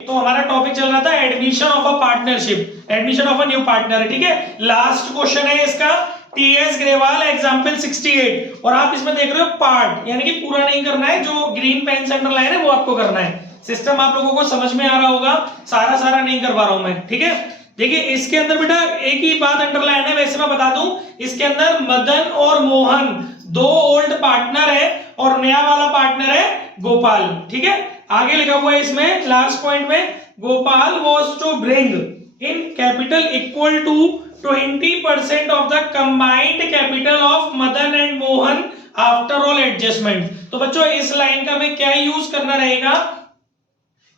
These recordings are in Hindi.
तो हमारा टॉपिक चल रहा था admission of a partnership, admission of a new partner, ठीक है। लास्ट क्वेश्चन है इसका टीएस ग्रेवाल एग्जांपल 68 और आप इसमें देख रहे हो पार्ट, यानी कि पूरा नहीं करना है, जो ग्रीन पेन से अंडरलाइन है वो आपको करना है। सिस्टम आप लोगों को समझ में आ रहा होगा, सारा नहीं कर पा रहा हूं मैं, ठीक है। देखिए इसके अंदर बेटा एक ही बात अंडरलाइन है, वैसे मैं बता दूं, इसके अंदर मदन और मोहन दो ओल्ड पार्टनर है और नया वाला पार्टनर है गोपाल, ठीक है। आगे लिखा हुआ है इसमें लास्ट पॉइंट में, Gopal was to bring in capital equal to 20% of the combined capital of Madan and Mohan after all adjustment. तो बच्चों इस लाइन का मैं क्या यूज करना रहेगा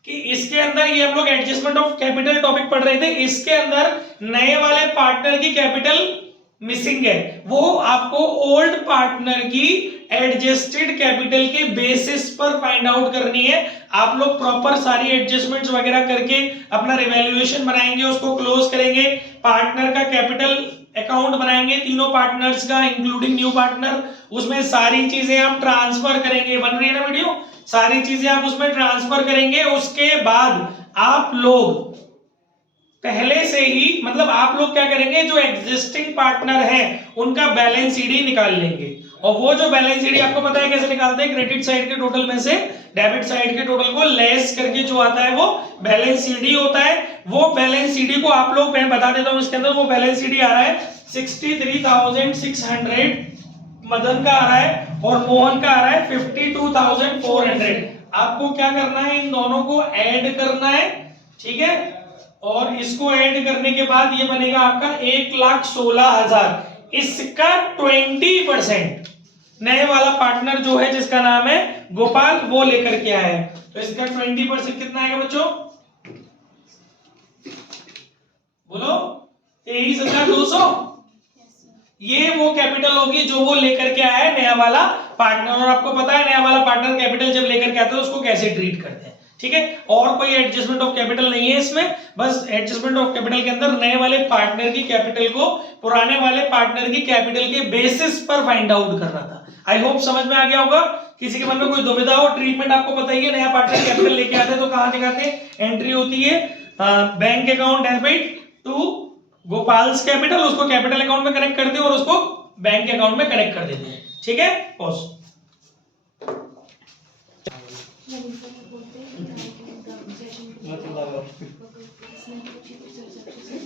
कि इसके अंदर ये हम लोग एडजस्टमेंट ऑफ कैपिटल टॉपिक पढ़ रहे थे, इसके अंदर नए वाले पार्टनर की कैपिटल मिसिंग है, वो आपको ओल्ड पार्टनर की एडजस्टेड कैपिटल के बेसिस पर फाइंड आउट करनी है। आप लोग प्रॉपर सारी एडजस्टमेंट्स वगैरह करके अपना रिवैल्यूएशन बनाएंगे, उसको क्लोज करेंगे, पार्टनर का कैपिटल अकाउंट बनाएंगे तीनों पार्टनर्स का इंक्लूडिंग न्यू पार्टनर, उसमें सारी चीजें आप ट्रांसफर करेंगे, बन रही है ना वीडियो, सारी चीजें आप उसमें ट्रांसफर करेंगे। उसके बाद आप लोग पहले से ही, मतलब आप लोग क्या करेंगे, जो एग्जिस्टिंग पार्टनर हैं उनका बैलेंस शीट निकाल लेंगे, और वो जो बैलेंस शीट आपको पता है कैसे निकालते हैं, क्रेडिट साइड के टोटल में से डेबिट साइड के टोटल को लेस करके जो आता है वो बैलेंस शीट होता है। वो बैलेंस शीट को आप लोग, मैं बता देता हूं, इसके अंदर वो बैलेंस शीट आ रहा है 63,600 मदन का आ रहा है और मोहन का आ रहा है 52,400। आपको क्या करना है, इन दोनों को ऐड करना है, ठीक है, और इसको ऐड करने के बाद ये बनेगा आपका 1,16,000। इसका 20% नए वाला पार्टनर जो है जिसका नाम है गोपाल वो लेकर के आया है, तो इसका 20% कितना आएगा बच्चों, बोलो 23,200। ये वो कैपिटल होगी जो वो लेकर के आया है नया वाला पार्टनर, और आपको पता है नया वाला पार्टनर कैपिटल जब लेकर के आता है उसको कैसे ट्रीट करते हैं, ठीक है। और कोई एडजस्टमेंट ऑफ कैपिटल नहीं है इसमें, बस एडजस्टमेंट ऑफ कैपिटल के अंदर नए वाले पार्टनर की कैपिटल को पुराने वाले पार्टनर की कैपिटल के बेसिस पर फाइंड आउट करना था। आई होप समझ में आ गया होगा। किसी के मन में कोई दुविधा हो, ट्रीटमेंट आपको पता ही है, नया पार्टनर कैपिटल लेके आते हैं तो कहां दिखाते हैं, एंट्री होती है bank account debit to Gopal's capital, उसको कैपिटल अकाउंट में कनेक्ट करते हैं और उसको बैंक अकाउंट में कनेक्ट कर देते हैं, ठीक है। Pause.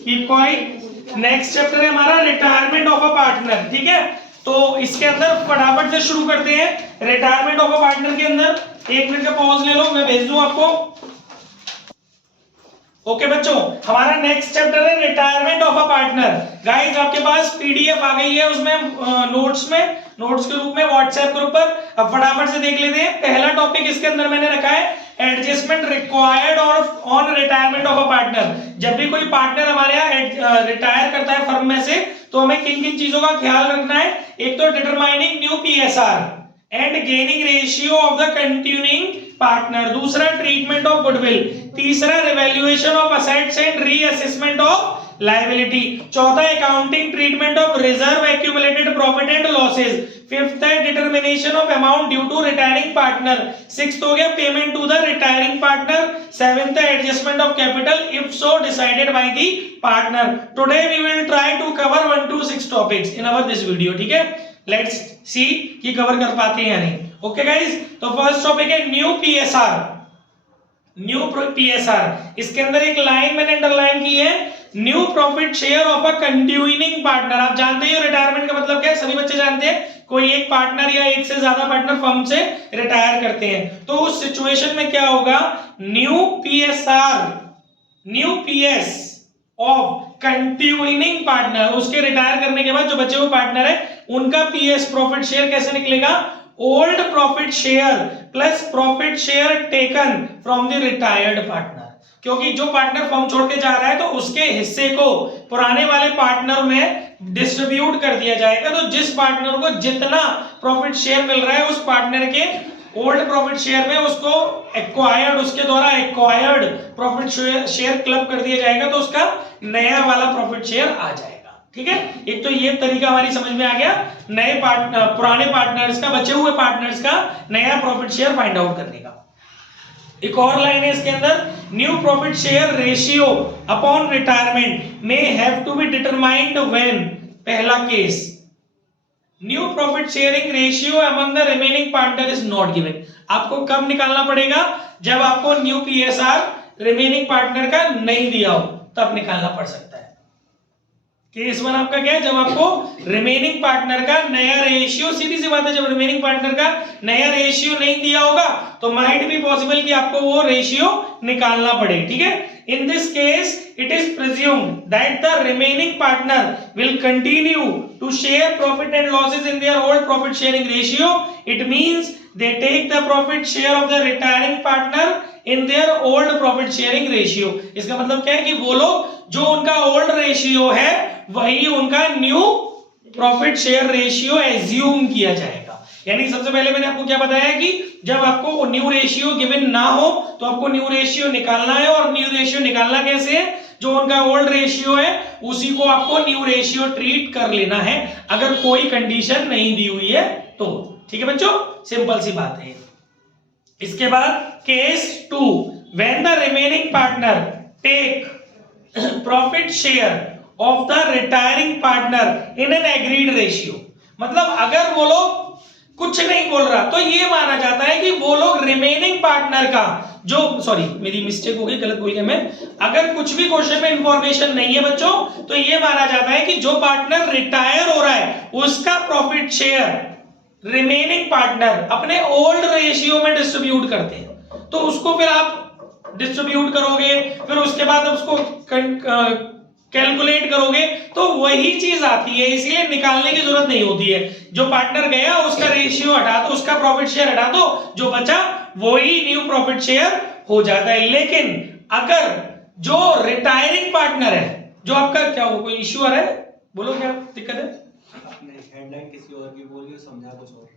Keep quiet. Next chapter है हमारा रिटायरमेंट ऑफ अ पार्टनर, ठीक है। तो इसके अंदर फटाफट से शुरू करते हैं। रिटायरमेंट ऑफ अ पार्टनर के अंदर 1 मिनट का पॉज ले लो, मैं भेज दूं आपको। ओके बच्चों, हमारा नेक्स्ट चैप्टर है retirement of a partner. Guys आपके पास पीडीएफ आ गई है, उसमें नोट्स के रूप में व्हाट्सएप ग्रुप पर। अब फटाफट से देख लेते हैं। पहला टॉपिक इसके अंदर मैंने रखा है adjustment required on retirement of a partner. जब भी कोई पार्टनर हमारे यहाँ रिटायर करता है फर्म में से, तो हमें किन किन चीजों का ख्याल रखना है। एक तो determining new PSR and gaining ratio of the continuing partner, दूसरा ट्रीटमेंट ऑफ गुडविल, तीसरा revaluation of assets and reassessment of liability, चौथा accounting treatment of reserve accumulated profit and losses, fifth है determination of amount due to retiring partner, sixth हो गया payment to the retiring partner, seventh है adjustment of capital if so decided by the partner. Today we will try to cover 1 to 6 topics in our this video, ठीक है। लेट्स सी कि कवर कर पाते हैं या नहीं। ओके गाइस, तो फर्स्ट टॉपिक है न्यू पीएसआर। न्यू पीएसआर, इसके अंदर एक लाइन मैंने अंडरलाइन की है, new profit share of a continuing partner. आप जानते ही हो रिटायरमेंट का मतलब क्या है, सभी बच्चे जानते हैं, कोई एक पार्टनर या एक से ज्यादा पार्टनर फर्म से रिटायर करते हैं, तो उस सिचुएशन में क्या होगा, new PSR, new PS of continuing partner, उसके रिटायर करने के बाद जो बचे हुए पार्टनर है उनका पीएस प्रॉफिट शेयर कैसे निकलेगा, old profit share plus profit share taken from the retired partner. क्योंकि जो पार्टनर फर्म छोड़ के जा रहा है तो उसके हिस्से को पुराने वाले पार्टनर में डिस्ट्रीब्यूट कर दिया जाएगा, तो जिस पार्टनर को जितना प्रॉफिट शेयर मिल रहा है उस पार्टनर के ओल्ड प्रॉफिट शेयर में उसको एक्वायर्ड, उसके द्वारा एक्वायर्ड प्रॉफिट शेयर क्लब कर दिया जाएगा, तो उसका नया वाला प्रॉफिट शेयर आ जाएगा, ठीक है। एक तो ये तरीका हमारी समझ में आ गया, नए पार्टनर, पुराने पार्टनर्स का, बचे हुए पार्टनर्स का नया प्रॉफिट शेयर फाइंड आउट करने का। एक और लाइन है इसके अंदर, new profit share ratio upon retirement may have to be determined when, पहला case, new profit sharing ratio among the remaining partner is not given. आपको कब निकालना पड़ेगा? जब आपको न्यू पीएसआर रिमेनिंग पार्टनर का नहीं दिया हो तब निकालना पड़ सकता है। केस वन आपका क्या है? जब आपको रिमेनिंग पार्टनर का नया रेशियो, सीधी सी बात है, जब रिमेनिंग पार्टनर का नया रेशियो नहीं दिया होगा तो माइट बी पॉसिबल कि आपको वो रेशियो निकालना पड़े। ठीक है, in this case it is presumed that the remaining partner will continue to share profit and losses in their old profit sharing ratio. It means they take the profit share of the retiring partner in their old profit sharing ratio। इसका मतलब क्या है कि वो लोग जो उनका ओल्ड रेशियो है वही उनका new profit share ratio assume किया जाएगा। यानी सबसे पहले मैंने आपको क्या बताया कि जब आपको न्यू रेशियो गिवन ना हो तो आपको न्यू रेशियो निकालना है, और न्यू रेशियो निकालना कैसे है? जो उनका ओल्ड रेशियो है उसी को आपको न्यू रेशियो ट्रीट कर लेना है अगर कोई कंडीशन नहीं दी हुई है तो। ठीक है बच्चों, सिंपल सी बात है। इसके बाद case 2, when the remaining partner take profit share of the retiring partner in an agreed ratio. मतलब अगर वो लोग कुछ नहीं बोल रहा तो ये माना जाता है कि वो लोग रिमेनिंग पार्टनर का जो, सॉरी मेरी मिस्टेक हो गई, गलत बोल गया मैं, अगर कुछ भी क्वेश्चन में इंफॉर्मेशन नहीं है बच्चों तो ये माना जाता है कि जो पार्टनर रिटायर हो रहा है उसका प्रॉफिट शेयर रिमेनिंग पार्टनर अपने ओल्ड रेशियो में डिस्ट्रीब्यूट करते हैं। तो उसको फिर आप डिस्ट्रीब्यूट करोगे, फिर उसके बाद उसको कैलकुलेट करोगे तो वही चीज आती है, इसीलिए निकालने की जरूरत नहीं होती है। जो पार्टनर गया उसका रेशियो हटा दो, उसका प्रॉफिट शेयर हटा दो, जो बचा वही न्यू प्रॉफिट शेयर हो जाता है। लेकिन अगर जो रिटायरिंग पार्टनर है, जो आपका क्या हो, कोई इश्यू आ रहा है, बोलो क्या दिक्कत है? आपने हेडलाइन किसी और की बोली, समझा कुछ और,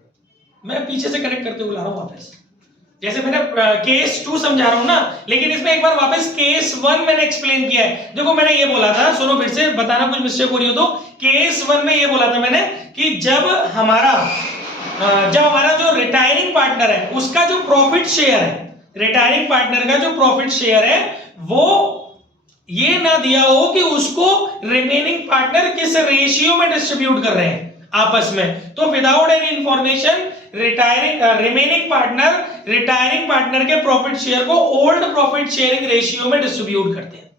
मैं पीछे से कनेक्ट करते हुए ला रहा हूं वापस। जैसे मैंने केस 2 समझा रहा हूं ना, लेकिन इसमें एक बार वापस केस 1 मैंने एक्सप्लेन किया है। देखो मैंने ये बोला था, सुनो फिर से, बताना कुछ मिस्टेक हो रही हो तो। केस 1 में ये बोला था मैंने कि जब हमारा जो रिटायरिंग पार्टनर है उसका जो प्रॉफिट शेयर है, रिटायरिंग पार्टनर का जो प्रॉफिट शेयर है वो ये ना दिया हो कि उसको रिमेनिंग पार्टनर किस रेशियो में डिस्ट्रीब्यूट कर रहे हैं आपस में, तो without any information remaining partner के प्रॉफिट शेयर को ओल्ड प्रॉफिट शेयरिंग रेशियो में डिस्ट्रीब्यूट करते हैं,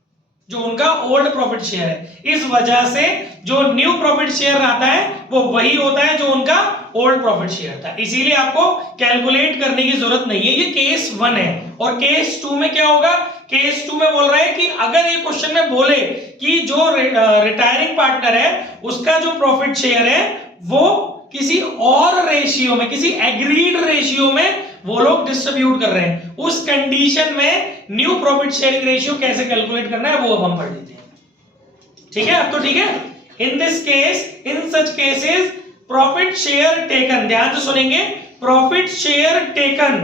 जो उनका ओल्ड प्रॉफिट शेयर है। इस वजह से जो न्यू प्रॉफिट शेयर आता है वो वही होता है जो उनका ओल्ड प्रॉफिट शेयर था। इसीलिए आपको कैलकुलेट करने की जरूरत नहीं है। ये केस 1 है। और केस 2 में क्या होगा? केस 2 में बोल रहा है कि अगर ये क्वेश्चन में बोले कि जो रिटायरिंग पार्टनर है उसका जो प्रॉफिट शेयर है वो किसी और रेशियो में, किसी एग्रीड रेशियो में वो लोग डिस्ट्रीब्यूट कर रहे हैं, उस कंडीशन में न्यू प्रॉफिट शेयरिंग रेशियो कैसे कैलकुलेट करना है वो अब हम पढ़ लेते हैं। ठीक है, अब तो ठीक है। In this case, in such cases profit share taken, ध्यान से सुनेंगे, profit share taken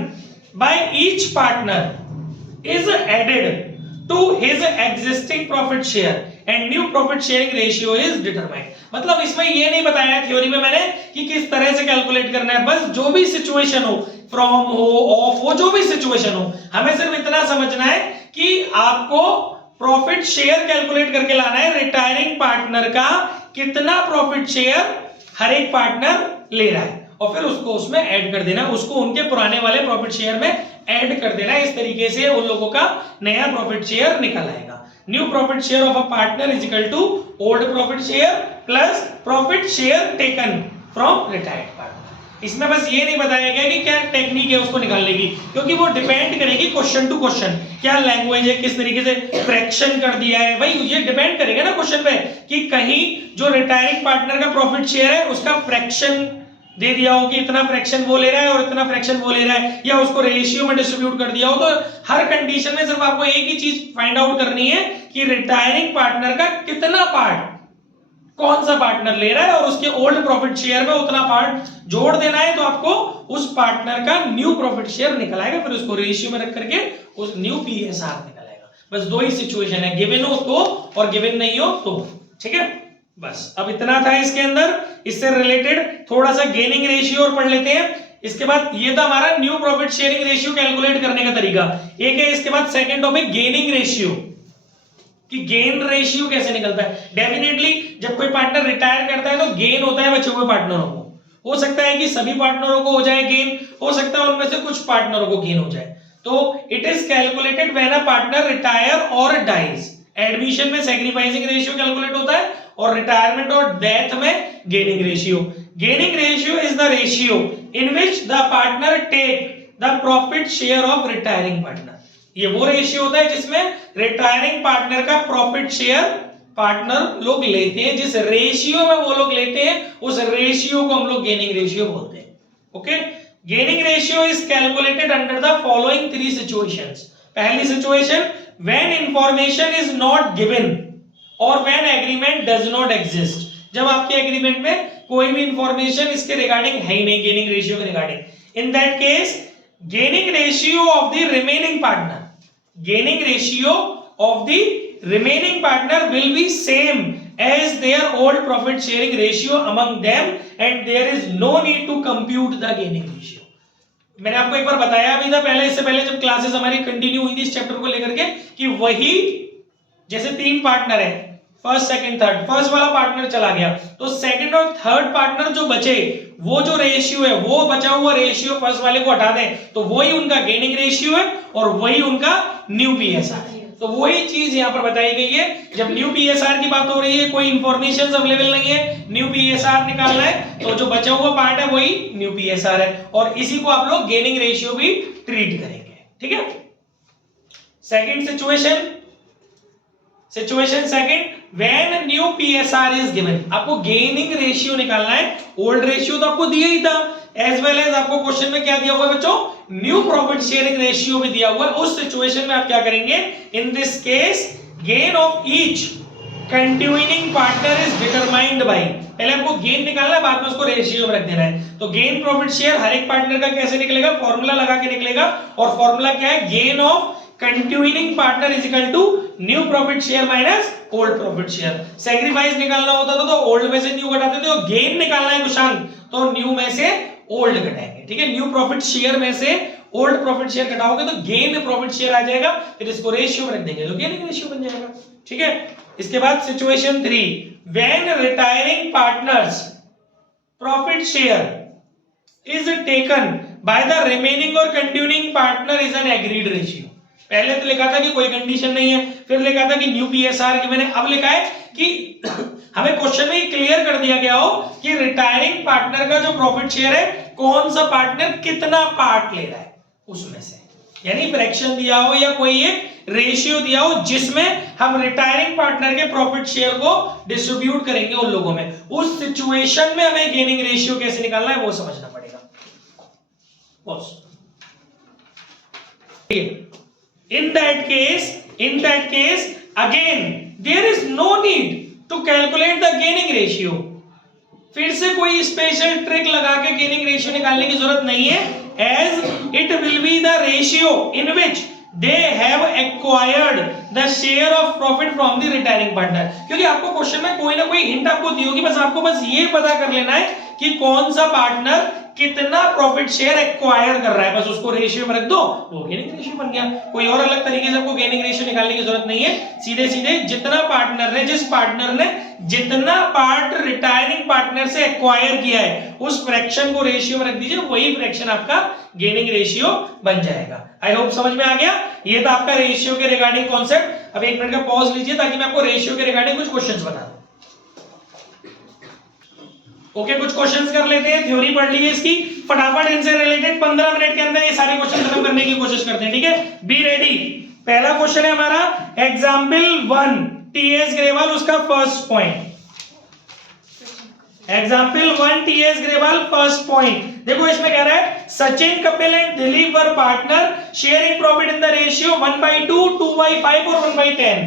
by each partner is added to his existing profit share and new profit sharing ratio is determined. मतलब इसमें ये नहीं बताया थ्योरी में मैंने कि किस तरह से कैलकुलेट करना है, बस जो भी सिचुएशन हो, फ्रॉम हो, ऑफ हो, जो भी सिचुएशन हो, हमें सिर्फ इतना समझना है कि आपको प्रॉफिट शेयर कैलकुलेट करके लाना है, रिटायरिंग पार्टनर का कितना प्रॉफिट शेयर हर एक पार्टनर ले रहा है, और फिर उसको उसमें ऐड कर देना, उसको उनके पुराने वाले प्रॉफिट शेयर में ऐड कर देना। इस तरीके से उन लोगों का नया प्रॉफिट शेयर निकल आएगा। New profit share of a partner is equal to old profit share plus profit share taken from retired partner. इसमें बस ये नहीं बताया गया कि क्या टेक्निक है उसको निकालने की, क्योंकि वो डिपेंड करेगी क्वेश्चन टू क्वेश्चन, क्या लैंग्वेज है, किस तरीके से फ्रैक्शन कर दिया है, भाई ये डिपेंड करेगा ना क्वेश्चन पे कि कहीं जो रिटायरिंग पार्टनर का प्रॉफिट शेयर है उसका फ्रैक्शन दे दिया हो कि इतना फ्रैक्शन वो ले रहा है और इतना फ्रैक्शन वो ले रहा है, या उसको रेशियो में डिस्ट्रीब्यूट कर दिया हो। तो हर कंडीशन में सिर्फ आपको एक ही चीज फाइंड आउट करनी है कि रिटायरिंग पार्टनर का कितना पार्ट कौन सा पार्टनर ले रहा है और उसके ओल्ड प्रॉफिट शेयर में उतना पार्ट जोड़ देना है, तो आपको उस पार्टनर का न्यू प्रॉफिट शेयर निकल आएगा, फिर उसको रेशियो में रख करके उस न्यू पीएसआर निकल आएगा। बस दो ही सिचुएशन है, गिवन हो तो और गिवन नहीं हो तो। ठीक है, बस अब इतना था इसके अंदर। इससे रिलेटेड थोड़ा सा गेनिंग रेशियो और पढ़ लेते हैं। इसके बाद ये था हमारा new profit sharing ratio calculate करने का तरीका। एक है इसके बाद सेकंड टॉपिक गेनिंग रेशियो, कि गेन रेशियो कैसे निकलता है। डेफिनेटली जब कोई पार्टनर रिटायर करता है तो गेन होता है बचे हुए पार्टनरों को। हो सकता है कि सभी पार्टनरों को हो जाए गेन, हो सकता है उनमें से कुछ पार्टनरों को गेन हो जाए। तो it is calculated when a partner retire और डाइज। एडमिशन में सैक्रिफाइसिंग रेशियो कैलकुलेट होता है और रिटायरमेंट और डेथ में gaining ratio. Gaining ratio is the ratio in which the partner take the profit share of retiring partner. ये वो रेशियो होता है जिसमें रिटायरिंग पार्टनर का प्रॉफिट शेयर पार्टनर लोग लेते हैं। जिस रेशियो में वो लोग लेते हैं उस रेशियो को हम लोग गेनिंग रेशियो बोलते हैं। Okay, gaining ratio is calculated under the following three situations. पहली situation, when information is not given और when agreement does not exist. जब आपके एग्रीमेंट में कोई भी इंफॉर्मेशन इसके रिगार्डिंग है ही नहीं, गेनिंग रेशियो के regarding. In that case gaining ratio of the remaining partner, gaining ratio of the remaining partner will be same as their old profit sharing ratio among them and there is no need to compute the gaining ratio. मैंने आपको एक बार बताया भी था पहले, इससे पहले जब क्लासेस हमारी कंटिन्यू हुई थी इस चैप्टर को लेकर के, कि वही जैसे तीन पार्टनर है, फर्स्ट सेकंड थर्ड, फर्स्ट वाला पार्टनर चला गया तो सेकंड और थर्ड पार्टनर जो बचे वो जो रेशियो है वो बचा हुआ रेशियो फर्स्ट वाले को हटा दें तो वही उनका गेनिंग रेशियो है और वही उनका न्यू पीएसआर है। तो वही चीज यहां पर बताई गई है। जब न्यू पीएसआर की बात हो रही है, कोई इंफॉर्मेशन अवेलेबल नहीं है, न्यू पीएसआर निकालना है, तो जो बचा हुआ पार्ट है वही न्यू पीएसआर है और इसी को आप लोग गेनिंग रेशियो भी ट्रीट करेंगे। ठीक है, second situation second, when new PSR is given. आपको गेनिंग रेशियो निकालना है, ओल्ड रेशियो तो आपको दिया ही था, एज वेल एज आपको क्वेश्चन में क्या दिया हुआ है बच्चों, न्यू प्रॉफिट शेयरिंग रेशियो भी दिया हुआ है। उस सिचुएशन में आप क्या करेंगे, इन this case gain of each continuing partner is determined by. पहले आपको गेन निकालना है, बाद में उसको रेशियो में रख देना है। तो गेन प्रॉफिट शेयर हर एक पार्टनर का कैसे निकलेगा, फॉर्मूला लगा के निकलेगा और फॉर्मूला क्या है, gain of continuing partner is equal to new profit share minus old profit share. Sacrifice निकालना होता था तो ओल्ड में से न्यू घटाते थे, और गेन निकालना है कुशांक तो न्यू में से ओल्ड घटाएंगे। ठीक है, न्यू प्रॉफिट शेयर में से ओल्ड प्रॉफिट शेयर घटाओगे तो गेन प्रॉफिट शेयर आ जाएगा, फिर इसको रेशियो में रख देंगे तो गेनिंग रेशियो बन जाएगा। ठीक है, इसके बाद situation 3, when retiring partner's profit share is taken by the remaining और continuing partner is an agreed ratio. पहले तो लिखा था कि कोई कंडीशन नहीं है, फिर लिखा था कि न्यू पीएसआर की, मैंने अब लिखा है कि हमें क्वेश्चन में क्लियर कर दिया गया हो कि रिटायरिंग पार्टनर का जो प्रॉफिट शेयर है कौन सा पार्टनर कितना पार्ट ले रहा है उसमें से, यानी फ्रैक्शन दिया हो या कोई एक रेशियो दिया हो जिसमें हम रिटायरिंग पार्टनर के प्रॉफिट शेयर को डिस्ट्रीब्यूट करेंगे उन लोगों में। उस सिचुएशन में हमें गेनिंग रेशियो कैसे निकालना है वो समझना पड़ेगा। In that case, again, there is no need to calculate the gaining ratio. फिर से कोई स्पेशल ट्रिक लगा के गेनिंग रेशियो निकालने की जरूरत नहीं है, as it will be the ratio in which they have acquired the share of profit from the retiring partner. क्योंकि आपको क्वेश्चन में कोई ना कोई हिंट आपको दी होगी, बस आपको बस ये पता कर लेना है कि कौन सा पार्टनर कितना प्रॉफिट शेयर एक्वायर कर रहा है, बस उसको रेशियो में रख दो वो गेनिंग रेशियो बन गया। कोई और अलग तरीके से आपको गेनिंग रेशियो निकालने की जरूरत नहीं है, सीधे सीधे जितना पार्टनर ने, जिस पार्टनर ने जितना पार्ट रिटायरिंग पार्टनर से एक्वायर किया है उस फ्रैक्शन को रेशियो में रख दीजिए, वही फ्रैक्शन आपका गेनिंग रेशियो बन जाएगा। आई होप समझ में आ गया। ये था आपका रेशियो के रिगार्डिंग कॉन्सेप्ट। अब एक मिनट का पॉज लीजिए ताकि मैं आपको रेशियो के रिगार्डिंग कुछ क्वेश्चंस बता दूं। ओके, कुछ क्वेश्चंस कर लेते हैं, थ्योरी पढ़ ली है इसकी, फटाफट इनसे रिलेटेड 15 मिनट के अंदर ये सारे क्वेश्चन खत्म करने की कोशिश करते हैं। ठीक है, बी रेडी। पहला क्वेश्चन है हमारा एग्जाम्पल 1, टीएस ग्रेवाल, उसका first point. Example 1 TS Grewal first point. देखो इसमें कह रहा है Sachin, Kapil and Dilip were partner sharing profit in the ratio 1/2, 2/5 और 1/10।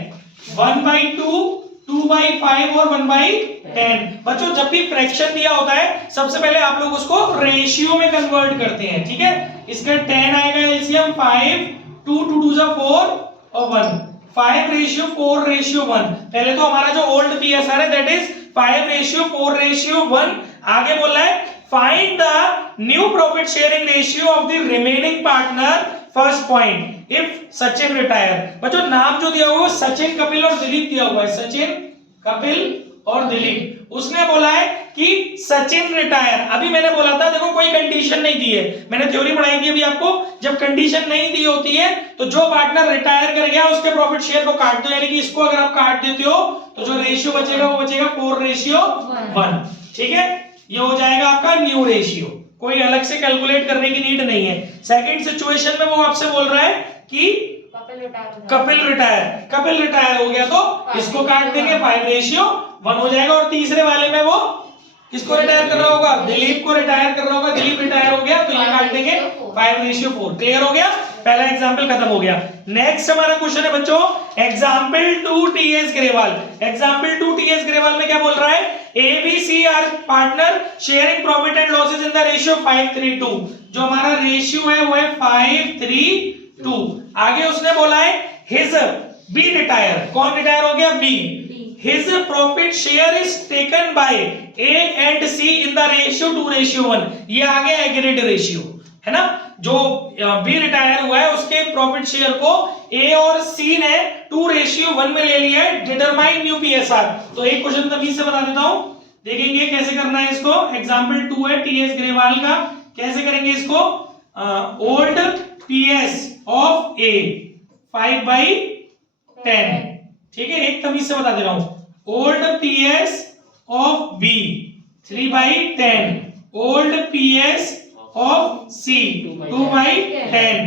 1/2, 2/5 और 1/10। बच्चों जब भी फ्रैक्शन दिया होता है सबसे पहले आप लोग उसको रेशियो में कन्वर्ट करते हैं। ठीक है, इसका 10 आएगा एलसीएम 5, 2 2 2 4 और 1, 5:4:1। पहले तो हमारा जो ओल्ड पीएसआर है दैट इज 5:4:1। आगे बोल रहा है find the new profit sharing ratio of the remaining partner first point if Sachin retire. बच्चों नाम जो दिया हुआ है सचिन, कपिल और दिलीप दिया हुआ है, सचिन, कपिल और दिलीप। उसने बोला है कि सचिन रिटायर। अभी मैंने बोला था देखो कोई कंडीशन नहीं दी है, मैंने थ्योरी पढ़ाई थी अभी आपको, जब कंडीशन नहीं दी होती है तो जो पार्टनर रिटायर कर गया उसके प्रॉफिट शेयर को काट दो, यानी कि इसको अगर आप काट देते हो तो जो रेशियो बचेगा वो बचेगा 4:1। ठीक है, ये हो जाएगा आपका न्यू रेशियो, कोई अलग से कैलकुलेट करने की नीड नहीं है। सेकंड सिचुएशन में वो आपसे बोल रहा है कि कपिल रिटायर हो गया तो इसको काट देंगे 5:1 हो जाएगा। और तीसरे वाले में वो किसको रिटायर कर रहा होगा, दिलीप को रिटायर कर रहा होगा, दिलीप रिटायर हो गया तो ये काट देंगे 5:4। क्लियर हो गया, पहला एग्जांपल खत्म हो गया। नेक्स्ट हमारा क्वेश्चन है बच्चों example 2 TS Grewal. Example 2 TS Grewal में क्या बोल रहा है, A B C are partner sharing profit and losses in the ratio 5:3:2। जो हमारा रेशियो है वो है 5:3:2। आगे उसने बोला है हिज बी रिटायर, कौन रिटायर हो गया, B. His profit share is taken by A and C in the ratio 2:1। ये आ गया एग्रीड रेशियो है ना। जो बी रिटायर हुआ है उसके प्रॉफिट शेयर को ए और सी ने 2:1 में ले लिया है। Determine new PSR. तो एक क्वेश्चन तमीज से बता देता हूं, देखेंगे कैसे करना है इसको। एग्जांपल 2 है टीएस ग्रेवाल का, कैसे करेंगे इसको। ओल्ड पीएस ऑफ ए 5/10। ठीक है, एक तमीज से बता दे रहा हूं, old PS of B 3/10, old PS of C 2/10।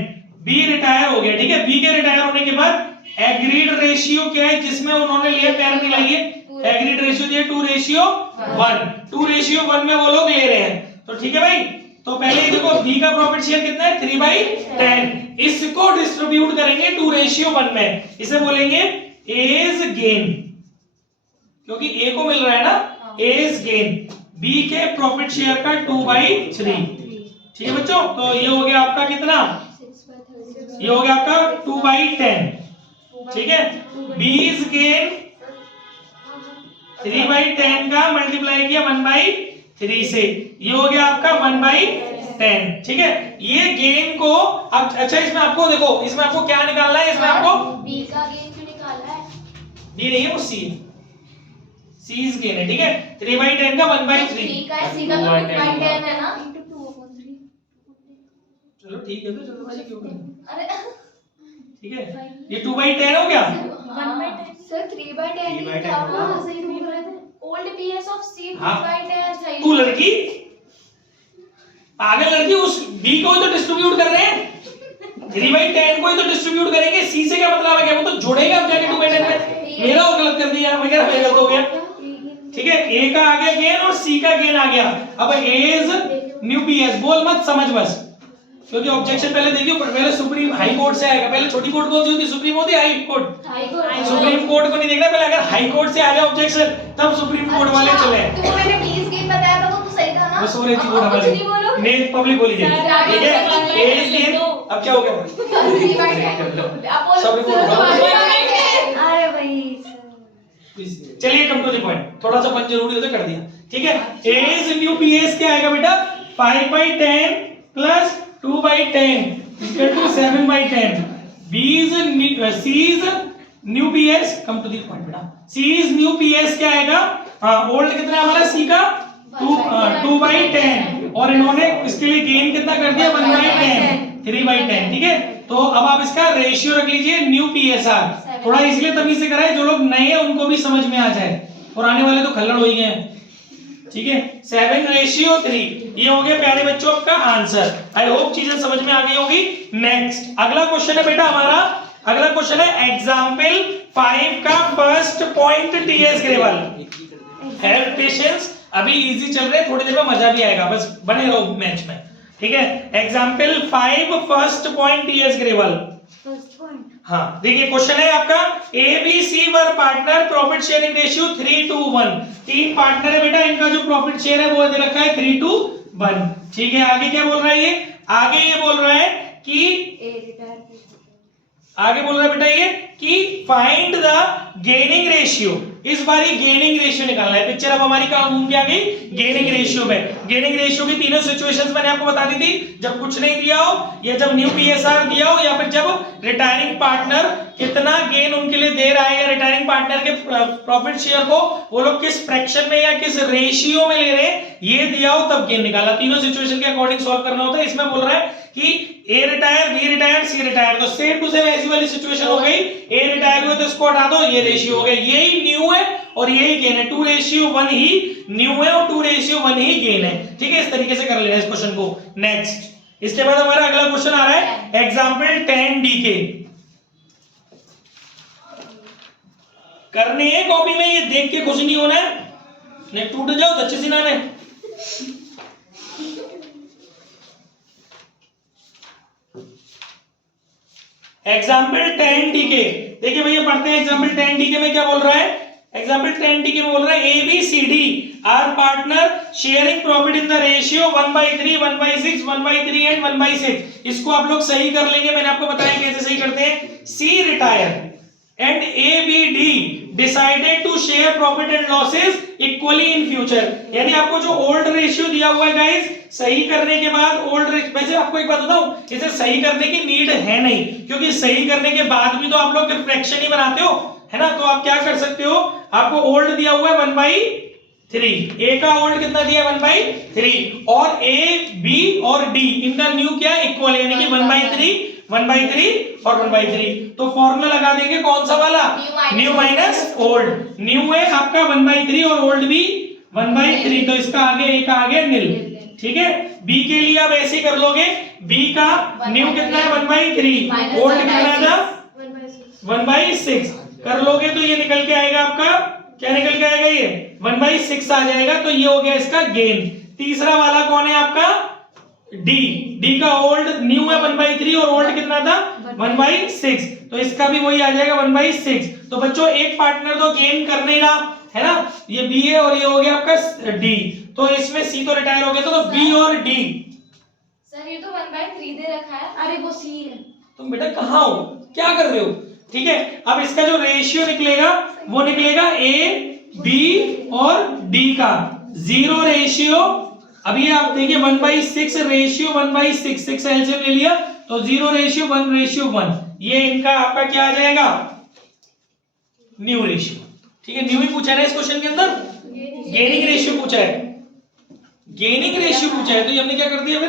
B retire हो गया, ठीक है। बी के रिटायर होने के बाद एग्रीड रेशियो क्या है जिसमें उन्होंने लिए पैर मिलाइए, एग्रीड रेशियो दिया 2:1। 2:1 में वो लोग ले रहे हैं, तो ठीक है भाई। तो पहले ही देखो बी का प्रॉफिट शेयर कितना है 3/10, इसको डिस्ट्रीब्यूट करेंगे 2:1 में, इसे बोलेंगे एज गेन, क्योंकि ए को मिल रहा है ना, एज गेन। बी के प्रॉफिट शेयर का 2/3। ठीक है बच्चों, तो ये हो गया आपका कितना, ये हो गया आपका 2/10। ठीक है, बी इज गेन 3/10 का मल्टीप्लाई किया 1/3 से, ये हो गया आपका 1/10। ठीक है, ये गेन को अब अच्छा इसमें आपको देखो, इसमें आपको क्या निकालना है, इसमें आपको बी का गेन क्यों निकालना है, बी नहीं है वो सी है, सी इज गेन है। ठीक है, 3/10 का 1/3। सी का 2/10 है ना, चलो ठीक है, तो जल्दबाजी क्यों कर, अरे ठीक है, ये 2/10 हो गया। 1/10 सर 3/10 क्या हुआ, सही बोल रहे थे। ओल्ड पीएस ऑफ सी 3/10 सही। तू लड़की पागल लड़की, उस बी को ही तो डिस्ट्रीब्यूट कर रहे हैं, 3/10 को ही तो डिस्ट्रीब्यूट करेंगे, सी से क्या मतलब है, क्या वो तो जोड़ेगा अब जाके 2/10 में। मेरा वो गलत कर दिया, मेरा गलत हो गया। ठीक है, ए का आ गया गेन और सी का गेन आ गया। अब एज न्यू पीएस बोल मत, समझ बस, क्योंकि ऑब्जेक्शन पहले देखियो, पहले सुप्रीम हाई कोर्ट से आएगा। पहले छोटी कोर्ट कौन सी होती है, सुप्रीम होती है, हाई कोर्ट। सुप्रीम कोर्ट को नहीं देखना, पहले अगर हाई कोर्ट से आ गया ऑब्जेक्शन तब सुप्रीम कोर्ट वाले चले। तो मैंने 20 गेन बताया था, वो तो सही था ना, वो सो रही थी वो हमारी ने पब्लिक बोली थी। ठीक है, एज गेन अब क्या हो गया, सब रिपोर्ट। अरे भाई चलिए कम टू द पॉइंट, थोड़ा सा फन जरूरी होता कर दिया। ठीक है, एज न्यू पीएस क्या आएगा बेटा, 5/10 plus 2/10 equal to 7/10। C's new PS, come to the point बेटा, C's न्यू पीएस क्या आएगा, ओल्ड कितना है हमारा C का 2/10, और इन्होंने इसके लिए गेन कितना कर दिया 1/10, 3/10। ठीक है, तो अब आप इसका रेशियो रख लीजिए न्यू पीएसआर। थोड़ा इसलिए तभी से कराए जो लोग नए हैं उनको भी समझ में आ जाए, पुराने वाले तो खल्लड़ हो ही गए। ठीक है, 7:3। ये हो गया प्यारे बच्चों आपका आंसर। आई होप चीजें समझ में आ गई होगी। नेक्स्ट अगला क्वेश्चन है बेटा हमारा, अगला क्वेश्चन है एग्जाम्पल 5 का first point TS Grewal. Have patience, अभी इजी चल रहे हैं, थोड़ी देर में मजा भी आएगा, बस बने रहो मैच में। ठीक है, example 5 first point TS Grewal. हाँ देखिए क्वेश्चन है आपका, A B C were partner, profit sharing ratio 3:1। 3 partner है बेटा, इनका जो प्रॉफिट शेयर है वो दे रखा है 3:1। ठीक है, आगे क्या बोल रहा है ये, आगे ये बोल रहा है कि आगे बोल रहा है बेटा ये कि फाइंड द गेनिंग रेशियो। इस बार ये गेनिंग रेशियो निकालना है। पिक्चर अब हमारी कहां घूम के आ गई, गेनिंग रेशियो में। गेनिंग रेशियो की तीनों सिचुएशंस मैंने आपको बता दी थी, जब कुछ नहीं दिया हो, या जब न्यू पीएसआर दिया हो, या फिर जब रिटायरिंग पार्टनर कितना गेन उनके लिए दे रहा है, या रिटायरिंग पार्टनर के प्रॉफिट शेयर को वो लोग किस फ्रैक्शन में या किस रेशियो में ले रहे हैं, ये दिया हो तब गेन निकाला। तीनों सिचुएशन के अकॉर्डिंग सॉल्व करना होता है। इसमें बोल रहा है कि A retire, B retire, C retire, तो सेम टू सेम ऐसी वाली सिचुएशन हो गई। ए रिटायर हुआ तो इसको हटा दो, ये रेशियो हो गया, यही न्यू है और यही गेन है। 2:1 ही न्यू है और 2:1 ही गेन है। ठीक है, इस तरीके से कर लेना इस क्वेश्चन को। नेक्स्ट, इसके बाद हमारा अगला क्वेश्चन आ रहा है एग्जांपल 10D के। करने हैं कॉपी में, ये देख के कुछ नहीं होना है, नहीं टूट जाओ तो अच्छे से ना। एग्जाम्पल 10D के देखिए भैया, पढ़ते हैं। एग्जाम्पल 10D के में क्या बोल रहा है, एग्जाम्पल 10D के में बोल रहा है ABCD are partner sharing profit in the ratio 1/3, 1/6, 1/3 and 1/6। इसको आप लोग सही कर लेंगे, मैंने आपको बताया कैसे सही करते हैं। C retire and ABD decided to share profit and losses equally in future. यानी आपको जो ओल्ड रेशियो दिया हुआ है गाइस, सही करने के बाद ओल्ड रेशियो, वैसे आपको एक बात बताऊं, इसे सही करने की नीड है नहीं, क्योंकि सही करने के बाद भी तो आप लोग फ्रैक्शन ही बनाते हो, है ना। तो आप क्या कर सकते हो, आपको ओल्ड दिया हुआ है 1/3, ए का ओल्ड कितना दिया है 1/3, और A B और D इनका न्यू क्या है, इक्वल, यानी कि 1/3, 1/3 और 1/3। तो फॉर्मूला लगा देंगे कौन सा वाला, न्यू माइनस ओल्ड। न्यू है आपका 1/3 और ओल्ड भी 1/3, तो इसका आगे एक आगे निल। ठीक है, बी के लिए आप ऐसे कर लोगे, बी का न्यू कितना है 1/3, ओल्ड कितना था 1/6, कर लोगे तो ये निकल के आएगा आपका, क्या निकल के आएगा, ये 1/6 आ जाएगा। तो ये हो गया इसका गेन। तीसरा वाला कौन है आपका, डी का ओल्ड न्यू है 1/3 और ओल्ड कितना था 1/6, तो इसका भी वही आ जाएगा 1/6। तो बच्चों एक पार्टनर तो गेन कर नहीं रहा है ना, ये बी है और ये हो गया आपका डी, तो इसमें सी तो रिटायर हो गया, तो बी और डी। सर ये तो 1/3 दे रखा है, अरे वो सी है। तुम बेटा कहाँ हो, क्या कर रहे हो। ठीक है, अब इसका जो रेशियो निकलेगा वो निकलेगा ए बी और डी का 0 रेशियो। अब ये आप देखिए 1/6 रेशियो 1/6, 6 एलसीएम ले लिया तो 0:1:1, ये इनका आपका क्या आ जाएगा, न्यू रेशियो। ठीक है, न्यू ही पूछा है ना इस क्वेश्चन के अंदर, गेनिंग रेशियो पूछा है, गेनिंग रेशियो पूछा है, तो ये हमने क्या कर दिया फिर,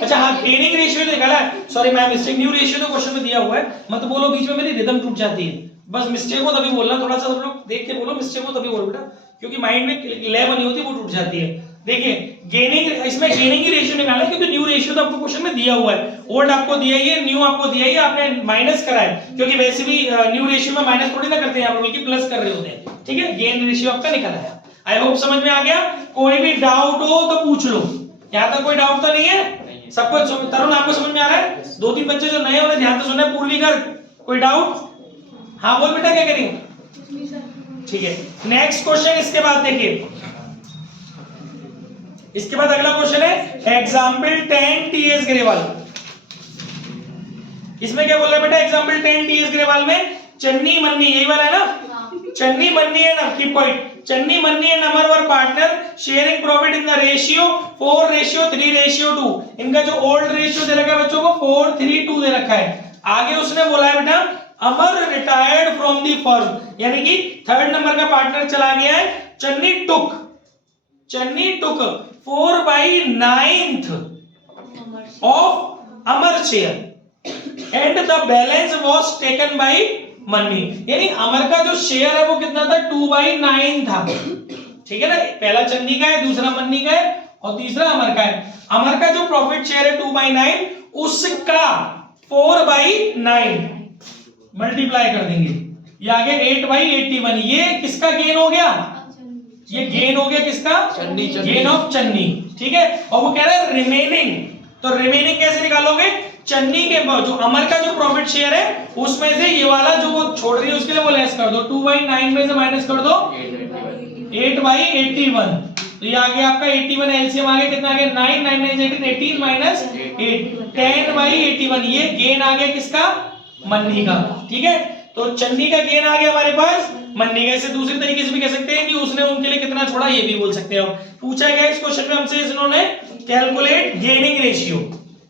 अच्छा हाँ गेनिंग रेशियो निकाला है, sorry ma'am mistake, new ratio तो क्वेश्चन में दिया हुआ है, मत बोलो बीच में मेरी रिदम टूट जाती है, बस मिस्टेक हो तभी बोलना, थोड़ा सा सब लोग देख के बोलो, मिस्टेक हो तभी बोलो बेटा, क्योंकि माइंड में लय बनी होती है वो टूट जाती है। देखिए गेनिंग, इसमें गेनिंग की रेशियो निकालना है, क्योंकि न्यू रेशियो तो आपको क्वेश्चन में दिया हुआ है, ओल्ड आपको दिया ही है, न्यू आपको दिया ही है, आपने माइनस करा है, क्योंकि वैसे भी न्यू रेशियो में माइनस थोड़ी ना करते हैं आप, बल्कि प्लस कर रहे होते हैं। ठीक है, गेन रेशियो आपका निकल आया, आई होप समझ में आ गया। कोई भी डाउट हो तो पूछ लो, यहाँ तक कोई डाउट तो नहीं है, सबको तरुण आपको समझ में आ रहा है, 2-3 बच्चे जो नए उन्हें ध्यान से सुनना है, पूर्वी कर कोई डाउट, हाँ बोल बेटा क्या करेंगे। ठीक है, नेक्स्ट क्वेश्चन, इसके बाद देखिए, इसके बाद अगला क्वेश्चन है एग्जाम्पल 10 टीएस ग्रेवाल। इसमें क्या बोल रहा है बेटा, एग्जाम्पल 10 टीएस ग्रेवाल में चन्नी मन्नी, यही वाला है ना, चन्नी मन्नी एंड की पॉइंट, चन्नी मन्नी and Amar were partner sharing profit in the ratio 4:3:2। इनका जो ओल्ड रेशियो दे रखा है बच्चों को 4:3:2 दे रखा है। आगे उसने बोला है बेटा अमर रिटायर्ड फ्रॉम दी फर्म, यानी कि 3rd नंबर का पार्टनर चला गया है, चन्नी टुक 4/9 of Amar share and the balance was taken by मन्नी, यानी अमर का जो शेयर है वो कितना था 2/9 था। ठीक है ना, पहला चन्नी का है, दूसरा मन्नी का है और तीसरा अमर का है। अमर का जो प्रॉफिट शेयर है 2/9, उसका 4/9 मल्टीप्लाई कर देंगे, ये आगे 8/81, ये किसका गेन हो गया, ये गेन हो गया किसका, चन्नी, गेन ऑफ चन्नी। ठीक है, और वो कह रहा है रिमेनिंग, तो रिमेनिंग कैसे निकालोगे, चन्नी के जो अमर का जो प्रॉफिट शेयर है उसमें से ये वाला जो वो छोड़ रही है उसके लिए वो लेस कर दो, 2/9 में से माइनस कर दो 8/81, तो ये आ गया आपका 81, एलसीएम आ गया कितना आ गया 9 9 9 18 18 -8 10/81, ये गेन आ गया किसका मन्नी का, ठीक है। तो चन्नी का गेन आ गया हमारे पास मन्नी का। इसे दूसरे तरीके से भी कह सकते हैं कि उसने उनके लिए कितना छोड़ा, ये भी बोल सकते हैं। पूछा गया इस क्वेश्चन में हमसे इन्होंने calculate gaining ratio,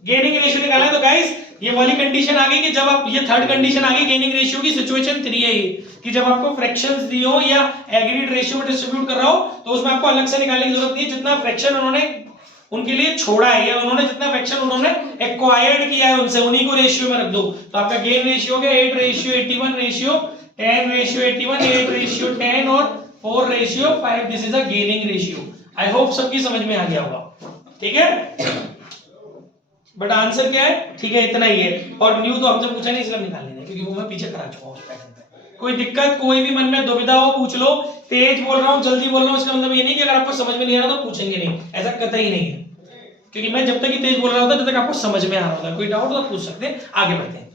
gaining ratio निकाला है। तो गाइस ये वाली कंडीशन आ गई कि जब आप, ये थर्ड कंडीशन आ गई गेनिंग रेशियो की, सिचुएशन 3 है ये, कि जब आपको फ्रैक्शंस दी हो या एग्रीड रेशियो में डिस्ट्रीब्यूट कर रहा हो तो उसमें आपको अलग से निकालने की जरूरत नहीं है। जितना फ्रैक्शन उन्होंने उनके लिए छोड़ा है या उन्होंने जितना फ्रैक्शन उन्होंने एक्वायर्ड किया है उनसे, उन्हीं को रेशियो में रख दो। तो आपका गेन रेशियो हो गया 8 रेशियो 81 रेशियो 10 रेशियो 81, 8 रेशियो 10 और 4 ratio 5। This is a gaining ratio. I hope सबकी समझ में आ गया होगा, ठीक है। बट आंसर क्या है, ठीक है, इतना ही है। और न्यू तो हमसे पूछा नहीं इसलिए हम निकाल लेंगे क्योंकि वो मैं पीछे करा चुका हूं उस पैटर्न पे। कोई दिक्कत, कोई भी मन में दुविधा हो पूछ लो। तेज बोल रहा हूं, जल्दी बोल रहा हूं, इसका मतलब ये नहीं कि अगर आपको समझ में नहीं आ रहा तो पूछेंगे नहीं, ऐसा कतई नहीं है। क्योंकि मैं जब तक ही तेज बोल रहा होता तब तक आपको समझ में आ रहा होता। कोई डाउट तो पूछ सकते हैं। आगे बढ़ते हैं।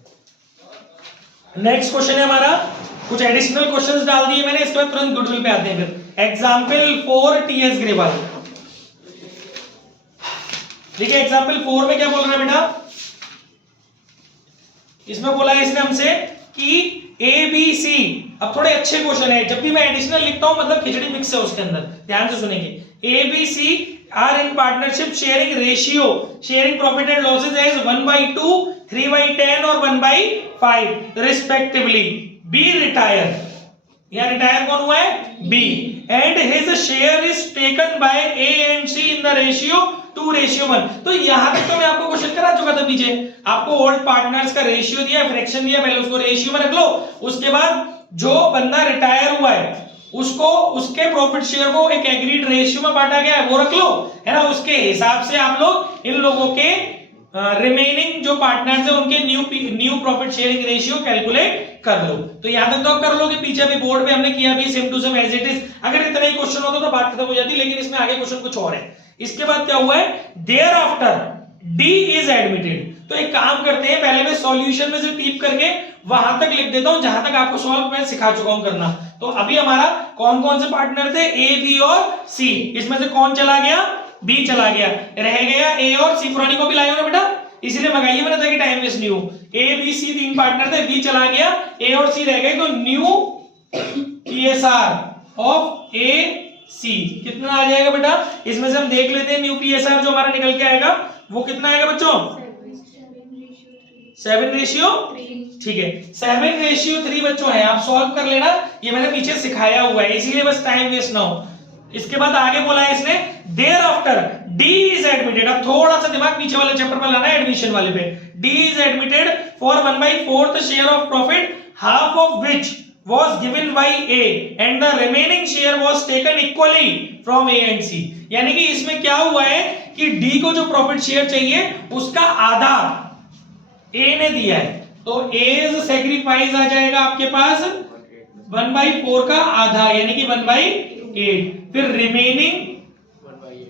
नेक्स्ट क्वेश्चन है हमारा, कुछ एडिशनल क्वेश्चंस डाल दिए मैंने, इसके बाद तुरंत गुडविल पे आते हैं। फिर एग्जांपल 4 टीएस ग्रेवाल। देखिए एग्जांपल 4 में क्या बोल रहा है बेटा, इसमें बोला है इसने हमसे कि ए बी सी। अब थोड़े अच्छे क्वेश्चन है, जब भी मैं एडिशनल लिखता हूं मतलब खिचड़ी मिक्स है उसके अंदर, ध्यान से सुनेंगे। A B C are in partnership sharing ratio, sharing profit and losses as 1/2, 3/10 और 1/5 रिस्पेक्टिवली। बी रिटायर, या रिटायर कौन हुआ है, B, and his share is taken by A and C in the ratio 2:1। तो यहां तक तो मैं आपको क्वेश्चन करा चुका था पीछे। आपको ओल्ड पार्टनर्स का रेशियो दिया, फ्रैक्शन दिया, पहले उसको रेशियो में रख लो। उसके बाद जो बंदा रिटायर हुआ है उसको, उसके प्रॉफिट शेयर को एक एग्रीड रेशियो में बांटा गया है, वो रख लो, है ना। उसके हिसाब से आप लोग इन लोगों के रिमेनिंग जो पार्टनर्स है उनके new profit sharing ratio calculate कर लो। तो यहां तक तो आप कर लोगे, पीछे भी बोर्ड पे हमने किया भी same to same as it is. अगर इतना ही क्वेश्चन होता तो बात खत्म हो जाती, लेकिन इसमें आगे क्वेश्चन कुछ और है। इसके बाद क्या हुआ है, thereafter D is admitted. तो एक काम करते हैं, पहले मैं सॉल्यूशन में से टिप करके वहां तक लिख देता हूं जहां तक आपको सॉल्व मैं सिखा चुका हूं करना। तो अभी हमारा कौन कौन से पार्टनर थे, ए बी और सी। इसमें से कौन चला गया, बी चला गया, रह गया ए और सी। पुरानी कॉपी लाए हो ना बेटा, इसीलिए मंगाइए मैंने ताकि टाइम वेस्ट नहीं हो। ए बी सी 3 पार्टनर थे, बी चला गया, ए और सी रह गए। तो न्यू पीएसआर ऑफ ए सी कितना आ जाएगा बेटा, इसमें से हम देख लेते हैं। न्यू पीएसआर जो हमारा निकल के आएगा वो कितना आएगा बच्चों, 7:3। ठीक है, 7:3 बच्चों है। आप सॉल्व कर लेना, ये मैंने पीछे सिखाया हुआ है, इसीलिए बस टाइम वेस्ट ना हो। इसके बाद आगे बोला है इसने, thereafter D is admitted. अब थोड़ा सा दिमाग पीछे वाले चैप्टर पर लाना है, एडमिशन वाले पे। D is admitted for 1/4 share of profit, half of which was given by A and the remaining share was taken equally from A and C। यानी कि इसमें क्या हुआ है कि D को जो प्रॉफिट शेयर चाहिए उसका आधा A ने दिया है, तो A's सैक्रिफाइस आ जाएगा आपके पास 1/4 का आधा, यानी कि 1/8। फिर रिमेनिंग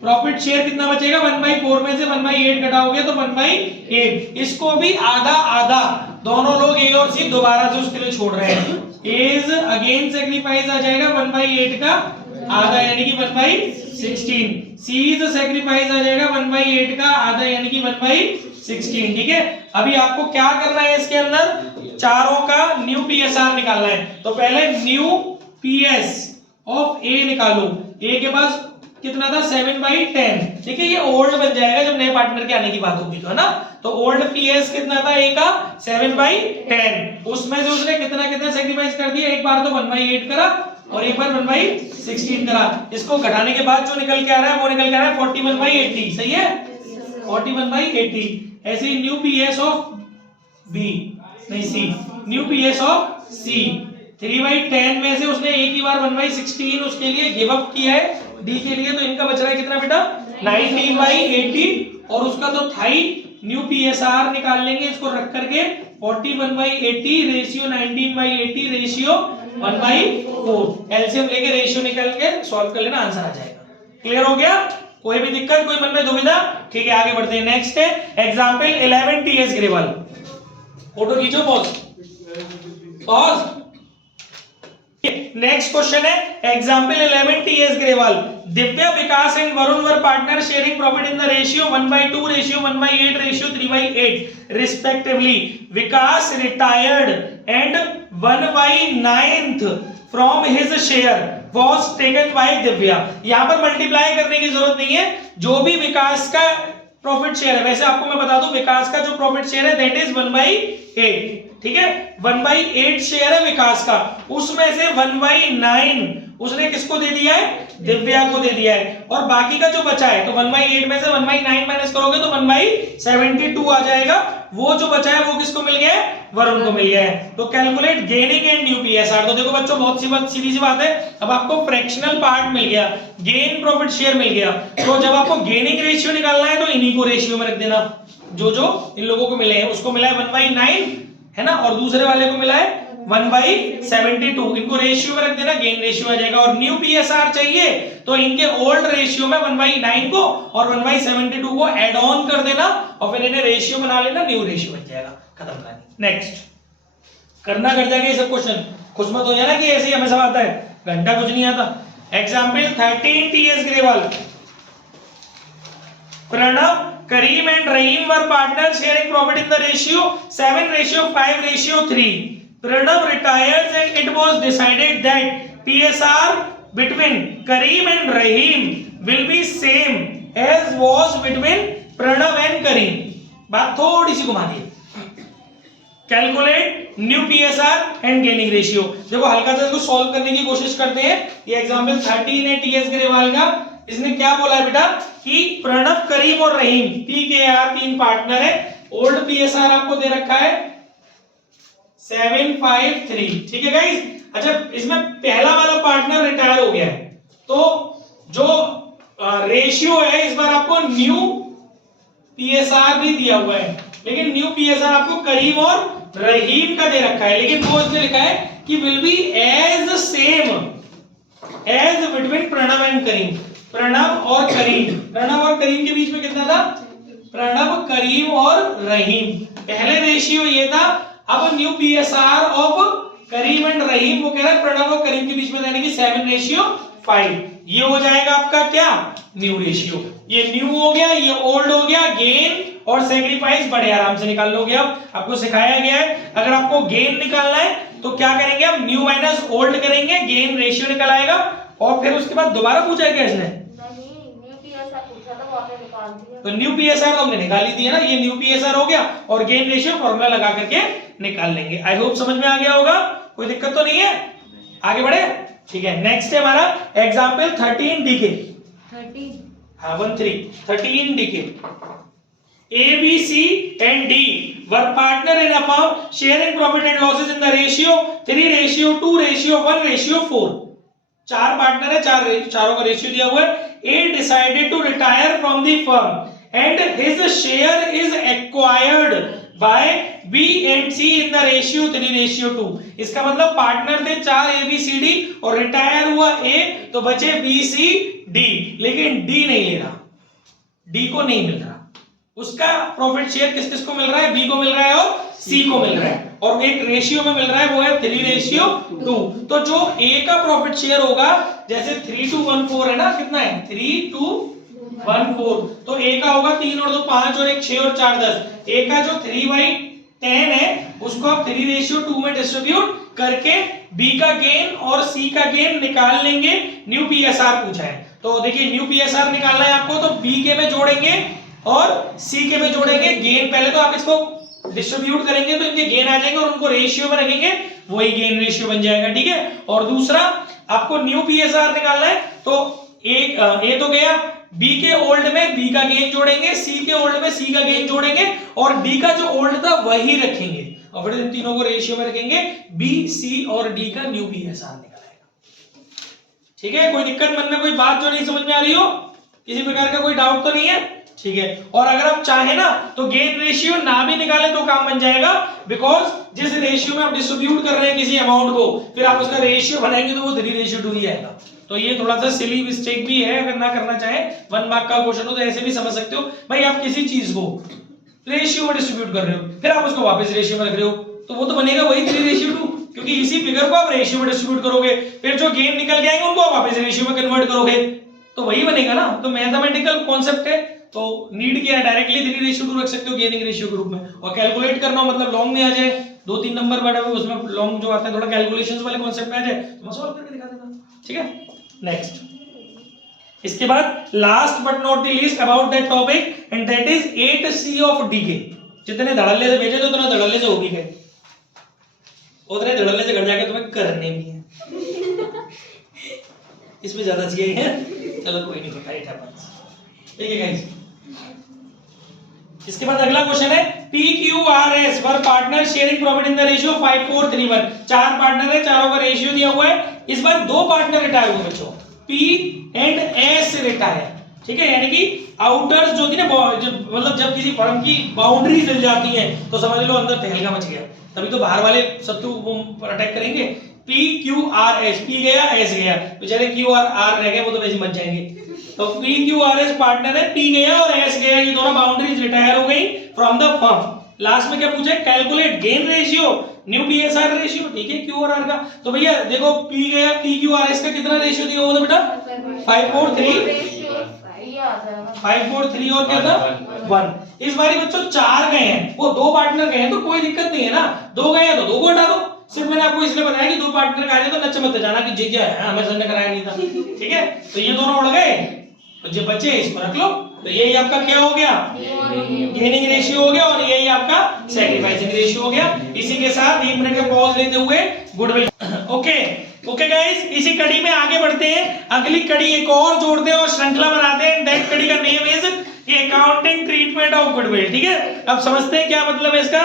प्रॉफिट शेयर कितना बचेगा, 1/4 में से 1/8 घटाओगे तो 1/8। इसको भी आधा आधा, दोनों लोग ए और सी दोबारा से उसके लिए छोड़ रहे हैं। एज अगेन सैक्रिफाइस आ जाएगा 1/8 का आधा, यानी कि 1/16। सीज सैक्रिफाइस आ जाएगा 1/8 का आधा, यानी कि 1/16। ठीक है, अभी आपको क्या करना है, इसके अंदर चारों का न्यू पीएसआर निकालना है। तो पहले न्यू पीएस ऑफ ए निकालो। ए के पास कितना था, 7/10। देखिए ये ओल्ड बन जाएगा जब नए पार्टनर के आने की बात होगी तो, है ना। तो ओल्ड पीएस कितना था ए का, 7/10। उसमें से उसने कितना कितना सैक्रिफाइस कर दिया, एक बार तो 1/8 करा और एक बार 1/16 करा। इसको घटाने के बाद जो निकल के आ रहा है वो निकल के आ रहा है 41/80। सही है, 41/80। ऐसे ही न्यू पीएस ऑफ बी, नहीं सी, न्यू पीएस ऑफ सी 3/10 में से उसने एक ही बार 1/16 उसके लिए गिव अप किया है डी के लिए। तो इनका बच रहा है कितना बेटा, 19/80। और उसका तो था ही, न्यू पीएसआर निकाल लेंगे इसको रख करके, 41/80 रेशियो 19/80 रेशियो 1/4। एलसीएम लेके रेशियो निकाल के सॉल्व कर लेना, आंसर आ जाएगा। क्लियर हो गया, कोई भी दिक्कत, कोई मन में दुविधा? ठीक है, आगे बढ़ते हैं। नेक्स्ट है एग्जांपल 11 टीएस ग्रेवाल। फोटो खींचो, पॉज। नेक्स्ट क्वेश्चन है example 11 TS Grewal. Divya, Vikas and Varun were partners sharing profit in the ratio 1/2, ratio 1/8, ratio 3/8 respectively. Vikas retired and 1/9 from his share was taken by Divya. यहाँ पर मल्टीप्लाई करने की जरूरत नहीं है, जो भी विकास का प्रॉफिट शेयर है, वैसे आपको मैं बता दूं विकास का जो प्रॉफिट शेयर है दैट इज 1/8, ठीक है, 1/8 शेयर है विकास का, उसमें से 1/9 उसने किसको दे दिया है, दिव्या को दे दिया है, और बाकी का जो बचा है तो 1/8 में से 1/9 माइनस करोगे तो 1/72 आ जाएगा, वो जो बचा है वो किसको मिल गया है, वरुण को मिल गया है। तो calculate gaining and new PSR. तो देखो बच्चों बहुत सीधी सी बात है, अब आपको फ्रैक्शनल पार्ट मिल गया, गेन प्रॉफिट शेयर मिल गया, तो जब आपको गेनिंग रेशियो निकालना है तो इन्हीं को रेशियो में रख देना, जो जो इन लोगों को मिले हैं, उसको मिला है 1/9 है ना, और दूसरे वाले को मिला है 1/72, इनको रेशियो में रख देना, गेन रेशियो आ जाएगा। और न्यू पीएसआर चाहिए तो इनके ओल्ड रेशियो में 1/9 को और 1/72 को ऐड ऑन कर देना और फिर इन्हें रेशियो बना लेना, न्यू रेशियो बन जाएगा, खत्म कहानी। नेक्स्ट करना कर जाके ये सब क्वेश्चन, खुश मत हो जाना कि ऐसे ही हमें सब आता है, घंटा कुछ नहीं आता। Example 13 TS Grewal, Pranav, Karim and Rahim were partner sharing profit in the ratio 7:5:3. Pranav retires and it was decided that PSR between Kareem and Rahim will be same as was between Pranav and Kareem. बात थोड़ी सी घुमा दी। Calculate new PSR and gaining ratio. देखो हल्का सा इसको सॉल्व करने की कोशिश करते हैं। ये एग्जांपल 13 है टीएस ग्रेवाल का। इसने क्या बोला है बेटा कि प्रणव, करीम और रहीम पीकेआर 3 पार्टनर है। ओल्ड पीएसआर आपको दे रखा है 753, ठीक है गाइस। अच्छा इसमें पहला वाला पार्टनर रिटायर हो गया है, तो जो रेशियो है इस बार आपको न्यू पीएसआर भी दिया हुआ है, लेकिन न्यू पीएसआर आपको करीम और रहीम का दे रखा है, लेकिन वो इसमें लिखा है कि will be as same as between Pranav and Kareem. Pranav और करीम, प्रणव और करीम के बीच में कितना था, प्रणव, करीम और रहीम। पहले रेशियो ये था, अब new PSR of Kareem and Rahim वो कह रहा है प्रणव और करीम के बीच में, यानी कि 7:5। ये हो जाएगा आपका क्या, न्यू रेशियो। ये न्यू हो गया, ये ओल्ड हो गया। गेन और सेक्रीफाइस बड़े आराम से निकाल लोगे। अब आपको सिखाया गया है, अगर आपको गेन निकालना है तो क्या करेंगे, अब न्यू माइनस ओल्ड करेंगे, गेन रेशियो निकल आएगा, और फिर उसके बाद दोबारा पूछा है क्या इसने, तो न्यू पीएसआर तो हमने निकाल ही दिया ना, ये न्यू पीएसआर हो गया और गेन रेशियो फॉर्मूला लगा करके निकाल लेंगे। आई होप समझ में आ गया होगा, कोई दिक्कत तो नहीं है, आगे बढ़े। ठीक है, नेक्स्ट है हमारा एग्जांपल 13 डीके 13, हाँ 13 DK. A, B, C and D were partner in a firm sharing profit and losses in the ratio 3:2:1:4। 4 partner है, चारों का रेशियो दिया हुआ है। A decided to retire from the firm and his share is acquired by B and C in the ratio 3:2। इसका मतलब पार्टनर थे 4 A B C D और रिटायर हुआ A, तो बचे B C D, लेकिन D नहीं ले रहा, D को नहीं मिल रहा। उसका प्रॉफिट शेयर किस किस को मिल रहा है, B को मिल रहा है और C को मिल रहा है, और एक रेशियो में मिल रहा है वो है 3:2। तो जो A का प्रॉफिट शेयर होगा, जैसे 3:1:4 है ना, कितना है 3:1:4, तो A का होगा 3 और 2 5 और 1 6 और 4 10। A का जो 3/10 है उसको आप 3:2 में डिस्ट्रीब्यूट करके B का गेन और C का गेन निकाल लेंगे। न्यू पीएसआर पूछा है, तो देखिए न्यू पीएसआर निकालना है आपको, तो B के में जोड़ेंगे और C के में जोड़ेंगे। गेन पहले तो आप इसको डिस्ट्रीब्यूट करेंगे तो इनके गेन आ जाएंगे और उनको रेशियो में रखेंगे, वही गेन रेशियो बन जाएगा, ठीक है। और दूसरा आपको न्यू पीएसआर निकालना है, तो ए तो गया, B के ओल्ड में B का गेन जोड़ेंगे, C के ओल्ड में C का गेन जोड़ेंगे और D का जो ओल्ड था वही रखेंगे, और फिर इन तीनों को रेशियो में रखेंगे। B, C और D का न्यू पीएसआर निकल आएगा, ठीक है। कोई दिक्कत मन में कोई बात जो नहीं समझ में आ रही हो, किसी प्रकार का कोई डाउट तो नहीं है, ठीक है। और अगर आप चाहे ना तो गेन रेशियो ना भी निकालें तो काम बन जाएगा, बिकॉज जिस रेशियो में आप डिस्ट्रीब्यूट कर रहे हैं किसी अमाउंट को, फिर आप उसका रेशियो बनाएंगे तो वो 3:2 ही आएगा। तो ये थोड़ा सा सिली मिस्टेक भी है, अगर ना करना चाहे 1 मार्क का क्वेश्चन हो तो ऐसे भी समझ सकते हो। भाई आप किसी चीज को रेशियो में डिस्ट्रीब्यूट कर रहे हो, फिर आप उसको वापस रेशियो में रख रहे हो, तो वो तो बनेगा वही 3:2, क्योंकि इसी फिगर को आप रेशियो में डिस्ट्रीब्यूट करोगे, फिर जो गेन निकल के आएंगे उनको आप वापस रेशियो में कन्वर्ट करोगे, तो वही बनेगा ना, तो मैथमेटिकल कॉन्सेप्ट है, तो नीड क्या है, डायरेक्टली 3:2 रख सकते हो गेनिंग रेशियो के रूप में, और कैलकुलेट करना हो मतलब लॉन्ग में आ जाए, 2-3 नंबर बड़े हुए उसमें लॉन्ग जो आता है थोड़ा कैलकुलेशंस वाले कॉन्सेप्ट में आ जाए तो मैं सॉल्व करके दिखा देता। ठीक है, नेक्स्ट इसके बाद last but not the least about that topic and that is 8C of DK. जितने धड़ल्ले से भेजे थे उतना धड़ल्ले से हो भी गए, उतने धड़ल्ले से घर जाके तुम्हें करने भी है इसमें ज्यादा चाहिए है, चलो कोई नहीं, होता है, इट हैपेंस। ठीक है गाइस, इसके बाद अगला क्वेश्चन है PQRS were partner sharing profit in the ratio 5:4:3:1। 4 partner है, चारों का रेशियो दिया हुआ है। इस बार 2 पार्टनर रिटायर हुए बच्चों, P एंड S रिटायर। ठीक है, यानी कि आउटर्स जो थी ना, मतलब जब किसी फर्म की बाउंड्रीज हिल जाती हैं तो समझ लो अंदर तहलका मच गया, तभी तो बाहर वाले शत्रु पर अटैक करेंगे। PQRS, P गया S गया, बेचारे Q और R रह गए, वो तो वैसे मच जाएंगे। तो PQRS पार्टनर है, P गया और S गया, ये दोनों बाउंड्रीज रिटायर हो गई फ्रॉम द फर्म। लास्ट में क्या पूछा है, calculate gain ratio new BSR ratio. ठीक है, Q और R का, तो भैया देखो P गया, PQRS का कितना रेशियो दिया हुआ था बेटा, 5:4:3 5:4:3 और क्या था 1। इस बारी बच्चों 4 गए हैं, वो 2 पार्टनर गए हैं तो कोई दिक्कत नहीं है ना, 2 गए हैं तो 2 को हटा दो। सिर्फ मैंने आपको इसलिए बताया कि 2 पार्टनर का आ जाए तो नच मत जाना कि जी क्या है, हमें सर ने कराया नहीं था। ठीक है, तो ये दोनों उड़ गए, तो जो बचे इसको रख लो, तो यही आपका क्या हो गया, गेनिंग रेशियो हो गया, और यही आपका सैक्रिफाइसिंग रेशियो हो गया। इसी के साथ 1 मिनट का पॉज लेते हुए गुडविल। ओके ओके गाइस, इसी कड़ी में आगे बढ़ते हैं, अगली कड़ी एक और जोड़ते हैं और श्रृंखला बनाते हैं। दैट कड़ी का name is accounting treatment of goodwill. ठीक है, अब समझते हैं क्या मतलब है इसका।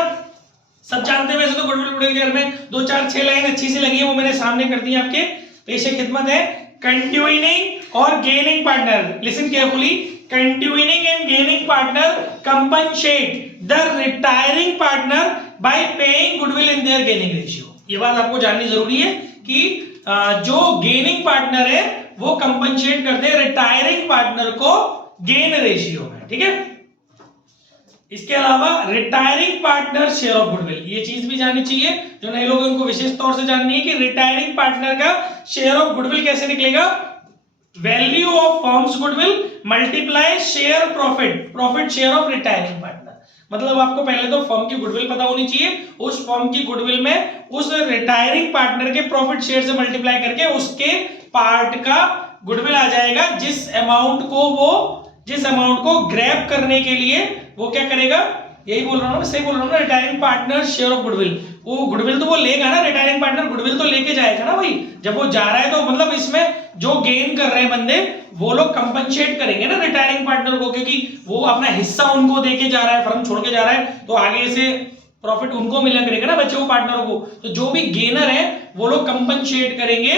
सब जानते हैं वैसे तो गुडविल के बारे में, 2 4 6 लाइन अच्छी सी लगी है, वो मैंने सामने कर दी आपके पेशे खिदमत है। कंटिन्यूइंग और gaining partner, listen carefully, continuing and gaining partner compensate the retiring partner by paying goodwill in their gaining ratio. ये बात आपको जाननी जरूरी है कि जो गेनिंग पार्टनर है वो कंपनसेट करते हैं रिटायरिंग पार्टनर को गेन रेशियो में। ठीक है, इसके अलावा retiring partner share of goodwill, ये चीज भी जाननी चाहिए, जो नए लोग उनको विशेष तौर से जाननी है कि रिटायरिंग पार्टनर का शेयर ऑफ गुडविल कैसे निकलेगा। Value of firms goodwill multiply share profit share of retiring partner. मतलब आपको पहले तो फर्म की गुडविल पता होनी चाहिए, उस फर्म की गुडविल में उस रिटायरिंग पार्टनर के प्रॉफिट शेयर से मल्टीप्लाई करके उसके पार्ट का गुडविल आ जाएगा, जिस अमाउंट को ग्रैब करने के लिए वो क्या करेगा, यही बोल रहा हूं, सही बोल रहा हूं ना, retiring partner share of goodwill. वो गुडविल तो वो लेगा ना, रिटायरिंग पार्टनर गुडविल तो लेके जाएगा ना भाई, जब वो जा रहा है तो मतलब इसमें जो गेन कर रहे हैं बंदे वो लोग कंपनसेट करेंगे ना रिटायरिंग पार्टनर को, क्योंकि वो अपना हिस्सा उनको देके जा रहा है, फर्म छोड़ के जा रहा है, तो आगे से प्रॉफिट उनको मिला करेगा ना बच्चे, वो पार्टनरों को। तो जो भी गेनर है वो लोग कंपनसेट करेंगे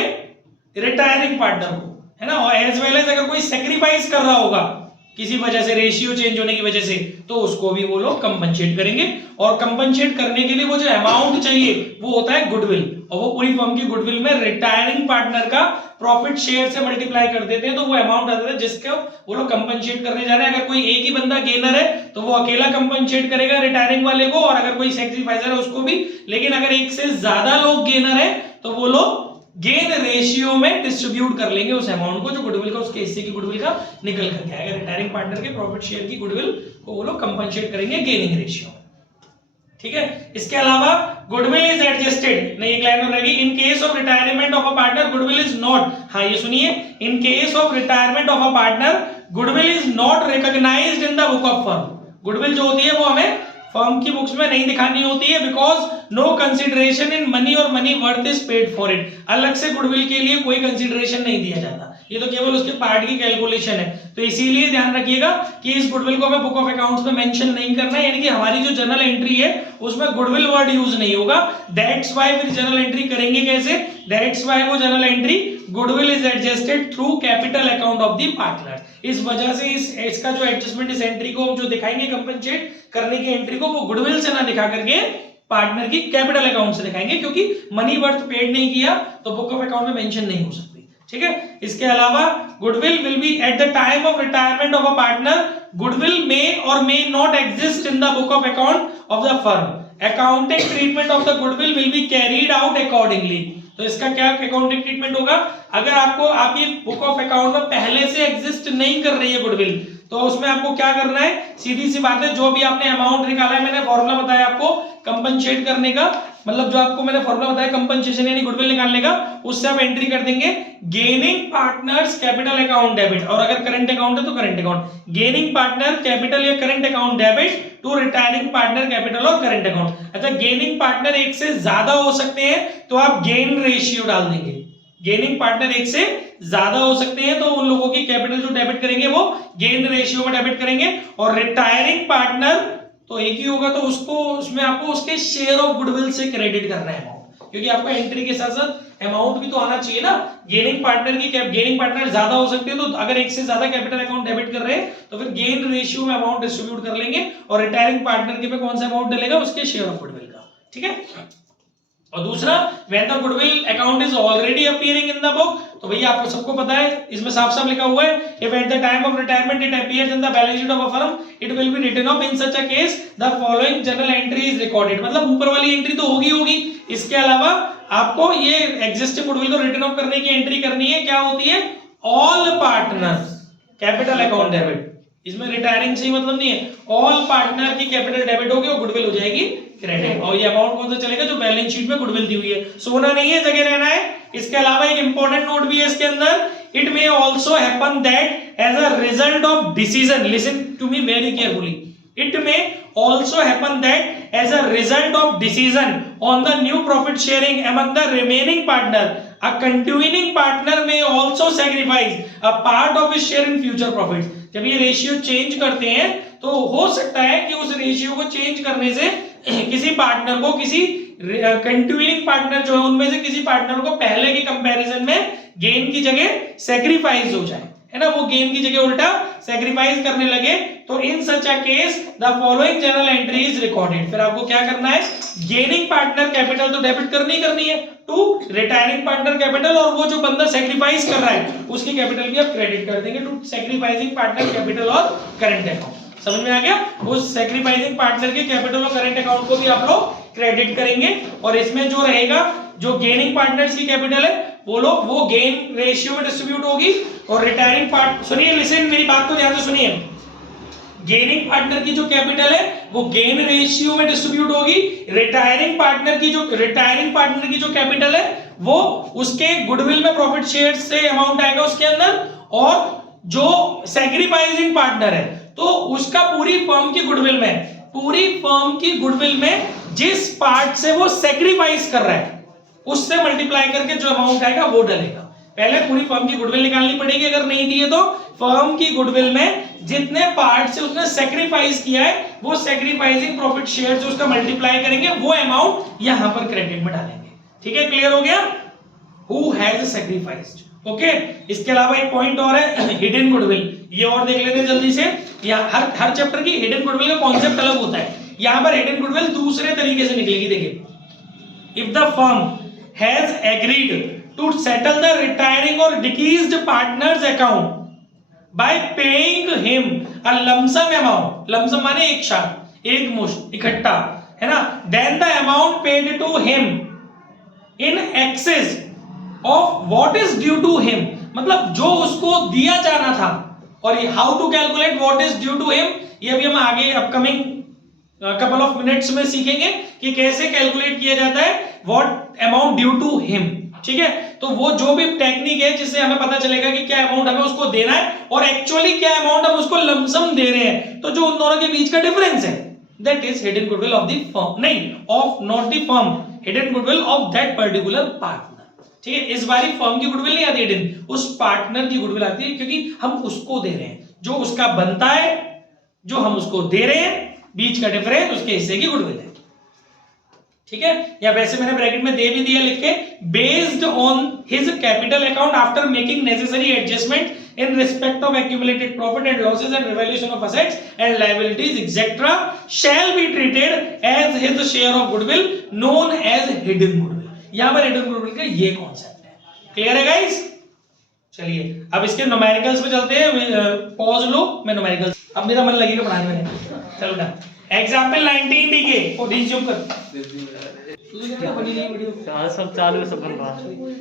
रिटायरिंग पार्टनर को, है ना। और एज वेल एज अगर कोई सेक्रीफाइस कर रहा होगा किसी वजह से, रेशियो चेंज होने की वजह से, तो उसको भी वो लोग कंपनसेट करेंगे। और कंपनसेट करने के लिए वो जो अमाउंट चाहिए वो होता है गुडविल, और वो पूरी फर्म की गुडविल में रिटायरिंग पार्टनर का प्रॉफिट शेयर से मल्टीप्लाई कर देते हैं, तो वो अमाउंट आता है जिसको वो लोग कंपनसेट करने जा रहे हैं। अगर कोई एक ही बंदा गेनर है तो वो अकेला कंपनसेट करेगा रिटायरिंग वाले को, और अगर कोई सैक्रिफाइसर है उसको भी। लेकिन अगर एक से ज्यादा लोग गेनर है तो वो लोग गेन रेशियो में डिस्ट्रीब्यूट कर लेंगे उस अमाउंट को, जो गुडविल का उसके हिस्से की गुडविल का निकल करके आएगा। रिटायरिंग पार्टनर के प्रॉफिट शेयर की गुडविल को वो लोग कंपनसेट करेंगे गेनिंग रेशियो। ठीक है, इसके अलावा गुडविल इज एडजस्टेड, नहीं एक लाइन और रहेगी, in case of retirement of a partner goodwill is not, हाँ ये सुनिए, in case of retirement of a partner goodwill is not recognized in the book of firm. Goodwill जो होती है वो हमें फर्म की बुक्स में नहीं दिखानी होती है, because no consideration in money और money worth is paid for it. अलग से गुडविल के लिए कोई कंसिडरेशन नहीं दिया जाता, ये तो केवल उसके पार्ट की कैलकुलेशन है। तो इसीलिए ध्यान रखिएगा कि इस गुडविल को हमें बुक ऑफ अकाउंट्स में मेंशन नहीं करना है, यानी कि हमारी जो जनरल एंट्री है उसमें गुडविल वर्ड यूज नहीं होगा। दैट्स व्हाई फिर जनरल एंट्री करेंगे कैसे, दैट्स व्हाई वो general entry goodwill is adjusted through capital account of the partner. इस वजह से इसका जो एडजस्टमेंट, इस एंट्री को जो दिखाएंगे कंपनसेट करने की एंट्री को, वो गुडविल से ना दिखा करके पार्टनर की कैपिटल अकाउंट से दिखाएंगे, क्योंकि मनी वर्थ पेड नहीं किया तो बुक ऑफ अकाउंट में मेंशन नहीं हो सकती। ठीक है, इसके अलावा goodwill will be at the time of retirement of a partner, goodwill may और may not exist in the book of account of the firm accounting treatment of the goodwill will be carried out accordingly. तो इसका क्या अकाउंटिंग ट्रीटमेंट होगा? अगर आपको आपकी बुक ऑफ अकाउंट में पहले से एग्जिस्ट नहीं कर रही है गुडविल, तो उसमें आपको क्या करना है, सीधी सी बात है, जो भी आपने अमाउंट निकाला है, मैंने फॉर्मूला बताया आपको कंपनसेट करने का, मतलब जो आपको मैंने फॉर्मूला बताया कंपनसेशन यानी गुडविल निकालने का, उससे आप एंट्री कर देंगे gaining partners capital account debit, और अगर करंट अकाउंट है तो current account, gaining partner capital या current account debit to retiring partner capital और करंट अकाउंट। अच्छा, गेनिंग पार्टनर एक से ज्यादा हो सकते हैं तो आप गेन रेशियो डाल देंगे। गेनिंग पार्टनर एक से ज्यादा हो सकते हैं तो उन लोगों की कैपिटल जो डेबिट करेंगे वो गेन रेशियो में डेबिट करेंगे, और रिटायरिंग पार्टनर तो एक ही होगा तो उसको उसमें आपको उसके शेयर ऑफ गुडविल से क्रेडिट करना है अमाउंट, क्योंकि आपका एंट्री के साथ साथ अमाउंट भी तो आना चाहिए ना। गेनिंग पार्टनर की गेनिंग पार्टनर ज्यादा हो सकते हैं, तो अगर एक से ज्यादा कैपिटल अकाउंट डेबिट कर रहे हैं तो फिर गेन रेशियो में अमाउंट डिस्ट्रीब्यूट कर लेंगे, और रिटायरिंग पार्टनर के पे कौन सा अमाउंट डलेगा, उसके शेयर ऑफ गुडविल का। ठीक है। और दूसरा, when the goodwill account is already appearing in the book, तो भैया आपको सबको पता है, इसमें साफ साफ लिखा हुआ है, if at the time of retirement it appears in the balance sheet of a firm, it will be written off in such a case the following journal entry is recorded। मतलब ऊपर वाली एंट्री तो होगी, इसके अलावा आपको ये एग्जिस्टिंग गुडविल को रिटर्न ऑफ करने की एंट्री करनी है। क्या होती है? All partners capital account debit, इसमें रिटायरिंग से ही मतलब नहीं है, ऑल पार्टनर की कैपिटल डेबिट होगी और गुडविल हो जाएगी क्रेडिट, और ये अमाउंट कौन सा चलेगा, जो बैलेंस शीट में गुडविल दी हुई है। सोना नहीं है, जगह रहना है। इसके अलावा एक इंपॉर्टेंट नोट भी है इसके अंदर, it may also happen that as a result of decision, listen to me very carefully, it may also happen that as a result of decision on the new profit sharing among the remaining partner, a continuing partner may also sacrifice a part of his share in future profits। जब ये रेशियो चेंज करते हैं तो हो सकता है कि उस रेशियो को चेंज करने से किसी पार्टनर को, किसी कंटिन्यूइंग पार्टनर जो है उनमें से किसी पार्टनर को पहले के कंपैरिजन में गेन की जगह सैक्रिफाइस हो जाए, है ना, वो गेन की जगह उल्टा सैक्रिफाइस करने लगे, तो in such a case the following journal entry is recorded. फिर आपको क्या करना है, गेनिंग पार्टनर कैपिटल तो डेबिट करनी है टू रिटायरिंग पार्टनर कैपिटल, और वो जो बंदा सैक्रिफाइस कर रहा है उसकी कैपिटल भी आप क्रेडिट कर देंगे टू सैक्रिफाइसिंग पार्टनर कैपिटल और करंट अकाउंट। समझ में आ गया? उस सैक्रिफाइसिंग पार्टनर के कैपिटल और करंट अकाउंट को भी आप लोग क्रेडिट करेंगे, और इसमें जो रहेगा, जो गेनिंग पार्टनर्स की कैपिटल है वो गेन रेशियो में डिस्ट्रीब्यूट होगी, और रिटायरिंग पार्ट, सुनिए, लिसन, मेरी बात को ध्यान से सुनिए, गेनिंग पार्टनर की जो कैपिटल है वो गेन रेशियो में डिस्ट्रीब्यूट होगी, रिटायरिंग पार्टनर की जो कैपिटल है वो उसके गुडविल में प्रॉफिट शेयर से अमाउंट आएगा उसके अंदर, और जो सैक्रिफाइसिंग पार्टनर है तो उसका पूरी फर्म की गुडविल में जिस पार्ट से वो सैक्रिफाइस कर रहा है उससे मल्टीप्लाई करके जो अमाउंट आएगा वो डलेगा। पहले पूरी फर्म की गुडविल निकालनी पड़ेगी, अगर नहीं दी है तो फर्म की गुडविल में जितने पार्ट से उसने सैक्रिफाइस किया है वो सैक्रिफाइसिंग प्रॉफिट शेयर से उसका मल्टीप्लाई करेंगे, वो अमाउंट यहां पर क्रेडिट में डालेंगे। ठीक है, क्लियर हो गया? Who has sacrificed. ओके, इसके अलावा एक पॉइंट और है, हिडन गुडविल, ये और देख लेते हैं जल्दी से। यहाँ हर चैप्टर की हिडन गुडविल का कॉन्सेप्ट अलग होता है, यहां पर हिडन गुडविल दूसरे तरीके से निकलेगी। देखिए, if the firm has agreed to settle the retiring or deceased partner's account by paying him a lump sum amount, lump sum माने एक साथ, एक मुश्त, इकट्ठा, है ना, then the amount paid to him in excess of what is due to him, मतलब जो उसको दिया जाना था। और ये how to calculate what is due to him, ये अभी हम आगे अपकमिंग कपल ऑफ मिनट्स में सीखेंगे कि कैसे कैलकुलेट किया जाता है what amount due to him. ठीक है, तो वो जो भी टेक्निक है जिससे हमें पता चलेगा कि क्या अमाउंट हमें उसको देना है और एक्चुअली क्या अमाउंट हम उसको लमसम दे रहे हैं, तो जो उन दोनों के बीच का डिफरेंस है that is hidden goodwill of the firm, नहीं of not the firm, hidden goodwill of that particular partner. ठीक है, इस बारी फर्म की गुडविल नहीं आती हिडन, उस पार्टनर की गुडविल आती है, क्योंकि हम उसको दे रहे हैं, जो उसका बनता है, जो हम उसको दे रहे हैं, बीच का डिफरेंस उसके हिस्से की गुडविल है। ठीक है, या वैसे मैंने ब्रैकेट में दे भी दिया लिख के, based on his capital account after making necessary adjustment in respect of accumulated profit and losses and revaluation of assets and liabilities etcetera shall be treated as his share of goodwill known as hidden goodwill. यहां पर हिडन गुडविल का ये कॉन्सेप्ट है। क्लियर है गाइस? चलिए अब इसके न्यूमेरिकल्स पे चलते हैं। पॉज लो, मैं न्यूमेरिकल्स, अब मेरा मन लगेगा पढ़ाने में। चलो ना, एग्जाम्पल 19 डी के रिज्यूम कर। सब चालू है, सब बन रहा है।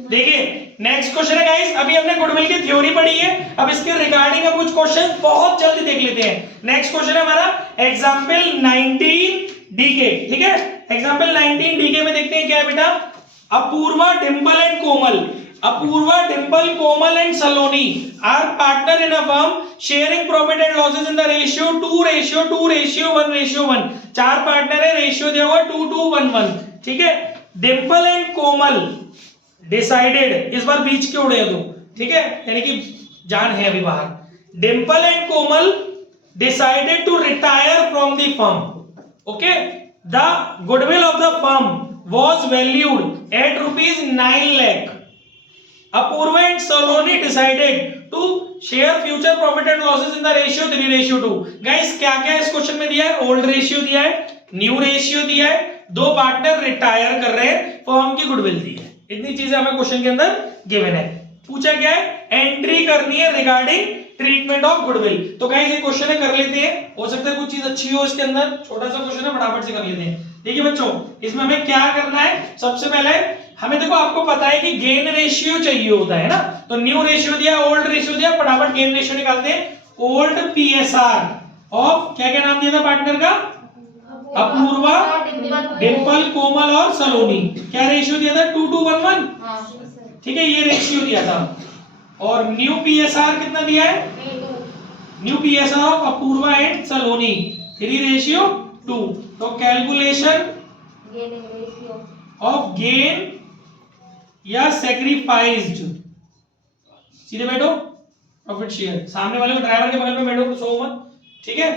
देखिए नेक्स्ट क्वेश्चन है गाइस, अभी हमने गुडविल की थ्योरी पढ़ी है, अब इसके रिगार्डिंग अब कुछ क्वेश्चन बहुत जल्दी देख लेते हैं। नेक्स्ट क्वेश्चन है हमारा एग्जाम्पल 19 डी के, ठीक है। एग्जाम्पल 19 डी के में देखते हैं क्या है बेटा, Apoorva, Dimple and Komal, Apoorva, Dimple, Komal and Saloni are partner in a firm sharing profit and losses in the ratio 2:2:1:1। चार पार्टनर है, रेशियो दिया हुआ 2:1:1, ठीक है। डिंपल एंड कोमल डिसाइडेड, इस बार बीच के उड़े दो, ठीक है, यानी कि जान है अभी बाहर। Dimple and Komal decided to retire from the firm, okay. The goodwill of the firm was valued at rupees 9 lakh. Apurva and Saloni decided to share future profit and losses in the ratio 3:2. Guys क्या क्या इस क्वेश्चन में दिया है, ओल्ड रेशियो दिया है, न्यू रेशियो दिया है, दो पार्टनर रिटायर कर रहे हैं, फर्म की गुडविल दी है, इतनी चीजें हमें क्वेश्चन के अंदर गिवन है। पूछा क्या है, एंट्री करनी है रिगार्डिंग ट्रीटमेंट ऑफ गुडविल। तो गाइस ये क्वेश्चन है, कर लेते हैं, हो सकता है कुछ चीज अच्छी हो इसके अंदर, छोटा सा क्वेश्चन है, फटाफट से कर लेते हैं। देखिए बच्चों, इसमें हमें क्या करना है, सबसे पहले हमें देखो, आपको पता है कि गेन रेशियो चाहिए होता है ना, तो न्यू रेशियो दिया, ओल्ड रेशियो दिया, फटाफट गेन रेशियो निकालते हैं। ओल्ड पीएसआर ऑफ क्या क्या नाम दिया था पार्टनर का, अपूर्वा, डिंपल, कोमल और सलोनी, क्या रेशियो दिया था, 2:1:1, ठीक है, ये रेशियो दिया था। और न्यू पीएसआर कितना दिया है, new PSR of Apoorva and Saloni 3:2। तो कैलकुलेशन ऑफ गेन या सैक्रिफाइस्ड, सीधे बैठो, प्रॉफिट शेयर, सामने वाले को ड्राइवर के बगल में बैठो, सो मत, ठीक है।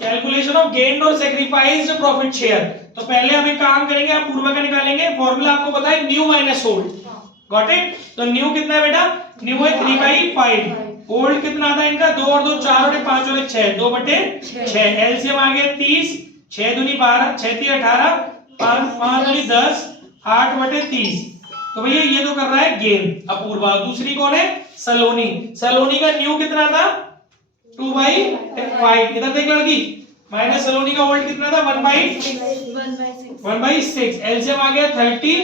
कैलकुलेशन ऑफ गेन और सैक्रिफाइस्ड प्रॉफिट शेयर, तो पहले हम एक काम करेंगे, आप पूर्व का निकालेंगे, फॉर्मूला आपको पता है, new minus old, got it. तो न्यू कितना है बेटा, न्यू है 3/5, ओल्ड कितना आता है इनका, 2 और 2 4 और 5 और 6, 2/6, एलसीएम आ गया 30, 6 दूनी 12, 6 3 18, 5 दूनी 10, 8/30। तो भैया ये तो कर रहा है गेन अपूर्वा, दूसरी कौन है, सलोनी, सलोनी का न्यू कितना था 2/5, इधर देख लड़की, माइनस सलोनी का ओल्ड कितना था 1/6, एलसीएम आ गया 30,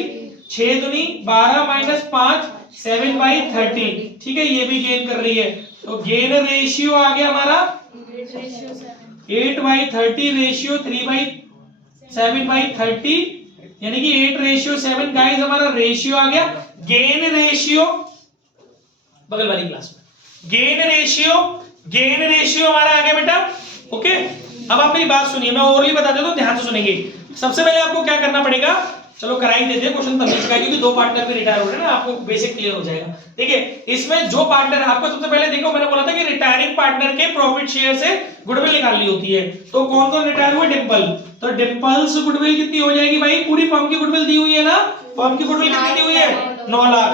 6 दूनी 12 माइनस 5 7/30, ठीक है, ये भी गेन कर रही है। तो गेन रेशियो आ गया हमारा 8/30, रेशियो 3/7/30, यानी कि 8:7 गाइस हमारा रेशियो आ गया। गेन रेशियो बगल वाली क्लास में, गेन रेशियो हमारा आ गया बेटा, ओके। अब आप मेरी बात सुनिए, मैं ओरली बता देता हूं, ध्यान से सुनेंगे। सबसे पहले आपको क्या करना पड़ेगा, चलो करा ही देते हैं, क्वेश्चन तब नहीं क्योंकि दो पार्टनर भी रिटायर हो रहे हैं ना, आपको बेसिक क्लियर हो जाएगा। देखिए इसमें जो पार्टनर आपको, सबसे पहले देखो मैंने बोला था कि रिटायरिंग पार्टनर के प्रॉफिट शेयर से गुडविल निकालनी होती है, तो कौन कौन रिटायर हुए, डिंपल, तो डिंपल्स गुडविल कितनी हो जाएगी भाई, पूरी फर्म की गुडविल दी हुई है ना, फर्म की गुडविल कितनी दी हुई है 9 लाख,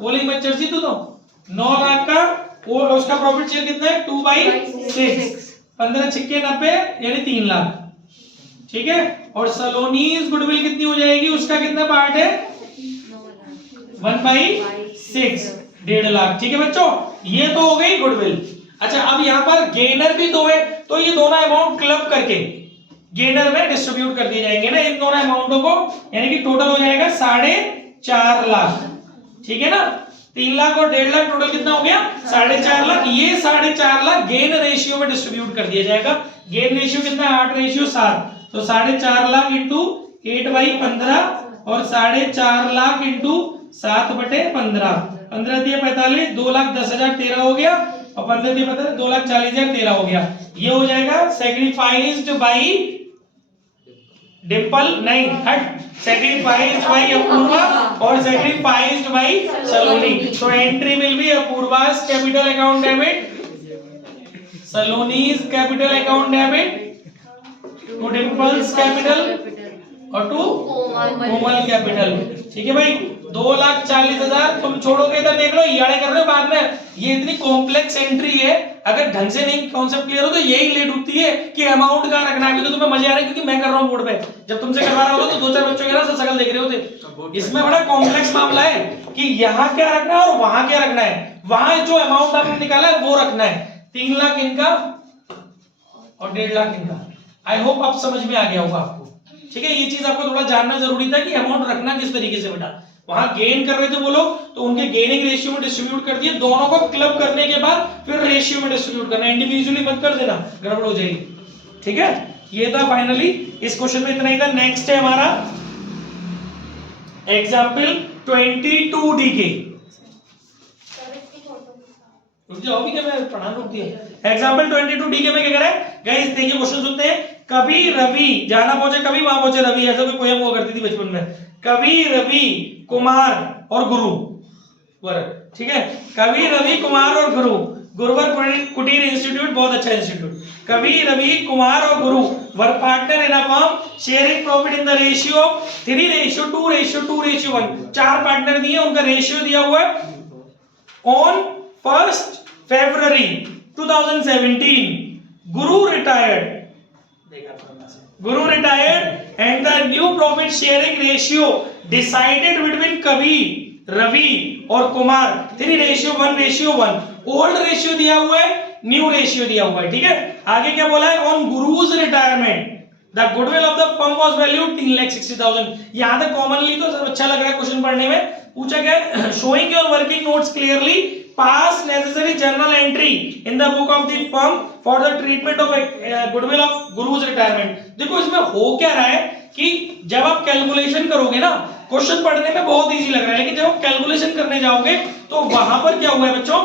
बोली मैं चर्ची तो 9 लाख का, वो उसका प्रॉफिट शेयर कितना है 2/6, 15 6 90 यानी 3 लाख, ठीक है। और सलोनीज गुडविल कितनी हो जाएगी, उसका कितना पार्ट है 1/6, 1.5 लाख, ठीक है बच्चों, ये तो हो गई गुडविल। अच्छा अब यहाँ पर गेनर भी दो है, तो ये दोनों अमाउंट क्लब करके गेनर में डिस्ट्रीब्यूट कर दिए जाएंगे ना इन दोनों अमाउंटों को, यानी कि टोटल हो जाएगा 4.5 लाख, ठीक है ना। 3 लाख और 1.5 लाख टोटल कितना हो गया 4.5 लाख, ये 4.5 लाख गेन रेशियो में डिस्ट्रीब्यूट कर दिया जाएगा। गेन रेशियो कितना है 8:7, तो 4.5 लाख इंटू 8/15 और 4.5 लाख इंटू 7/15, 15 दिए 45, 2,10,000 13 हो गया, और 15 दिए 15, 2,40,000 13 हो गया। ये हो जाएगा सैक्रिफाइस्ड बाई डिंपल, नहीं हट, सैक्रिफाइस्ड बाई अपूर्वा और सैक्रिफाइस्ड बाई सलोनी। तो entry will be Apoorva's capital account debit, Saloni's capital account debit, to Dimple's capital और टू कोमल कैपिटल, ठीक है भाई। 2,40,000 तुम छोड़ोगे, इधर देख लो याड़े कर रहे हो बाद में, ये इतनी कॉम्प्लेक्स एंट्री है, अगर ढंग से नहीं कॉन्सेप्ट क्लियर हो तो यही लेट उठती है कि अमाउंट कहां रखना है। तो तुम्हें मजे आ रहे हैं क्योंकि मैं कर रहा हूं बोर्ड पे, जब तुमसे करवा रहा होता तो 2-4 बच्चों के ना शकल देख रहे होते। इसमें बड़ा कॉम्प्लेक्स मामला है कि यहाँ क्या रखना है और वहां क्या रखना है, वहां जो अमाउंट आपने निकाला है वो रखना है, 3 लाख इनका और 1.5 लाख इनका, आई होप आप समझ में आ गया होगा आपको, ठीक है। ये चीज आपको थोड़ा जानना जरूरी था कि अमाउंट रखना किस तरीके से बेटा। वहां गेन कर रहे थे वो लोग, तो उनके गेनिंग रेशियो में डिस्ट्रीब्यूट कर दिए, दोनों को क्लब करने के बाद फिर रेशियो में डिस्ट्रीब्यूट करना, इंडिविजुअली मत कर देना, गड़बड़ हो जाएगी, ठीक है। ये था फाइनली, इस क्वेश्चन में इतना ही था। नेक्स्ट है हमारा एग्जाम्पल 22 डीके। रुक जाओ भी क्या, मैं पढ़ा रुक दिया। एग्जाम्पल 22 डीके में क्या करा है गाइस, देखिए क्वेश्चन सुनते हैं। कभी रवि, जहां पहुंचे कभी वहां पहुंचे रवि, ऐसा कोई पोएम हुआ करती थी बचपन में। कभी रवि कुमार और गुरु, ठीक है। कभी रवि कुमार और गुरु, गुरुवर कुटीर इंस्टीट्यूट, बहुत अच्छा इंस्टीट्यूट। कभी रवि कुमार और Guru were partner in a firm sharing profit in the ratio 3:2:1। चार पार्टनर दिए, उनका रेशियो दिया हुआ है। On 1st February 2017 Guru retired, Guru retired and the new profit sharing ratio decided between Kavi, Ravi और कुमार 3:1:1। ओल्ड रेशियो दिया हुआ है, न्यू रेशियो दिया हुआ है, ठीक है। आगे क्या बोला है, on Guru's retirement the goodwill of the firm was valued 3,60,000। यहां तक कॉमनली तो सब अच्छा लग रहा है क्वेश्चन पढ़ने में। पूछा क्या है, showing your working notes clearly, pass necessary journal entry in the book of the firm for the treatment of goodwill of guru's retirement। देखो इसमें हो क्या रहा है कि जब आप कैलकुलेशन करोगे ना, क्वेश्चन पढ़ने में बहुत इजी लग रहा है, लेकिन जब आप कैलकुलेशन करने जाओगे तो वहां पर क्या हुआ है बच्चों,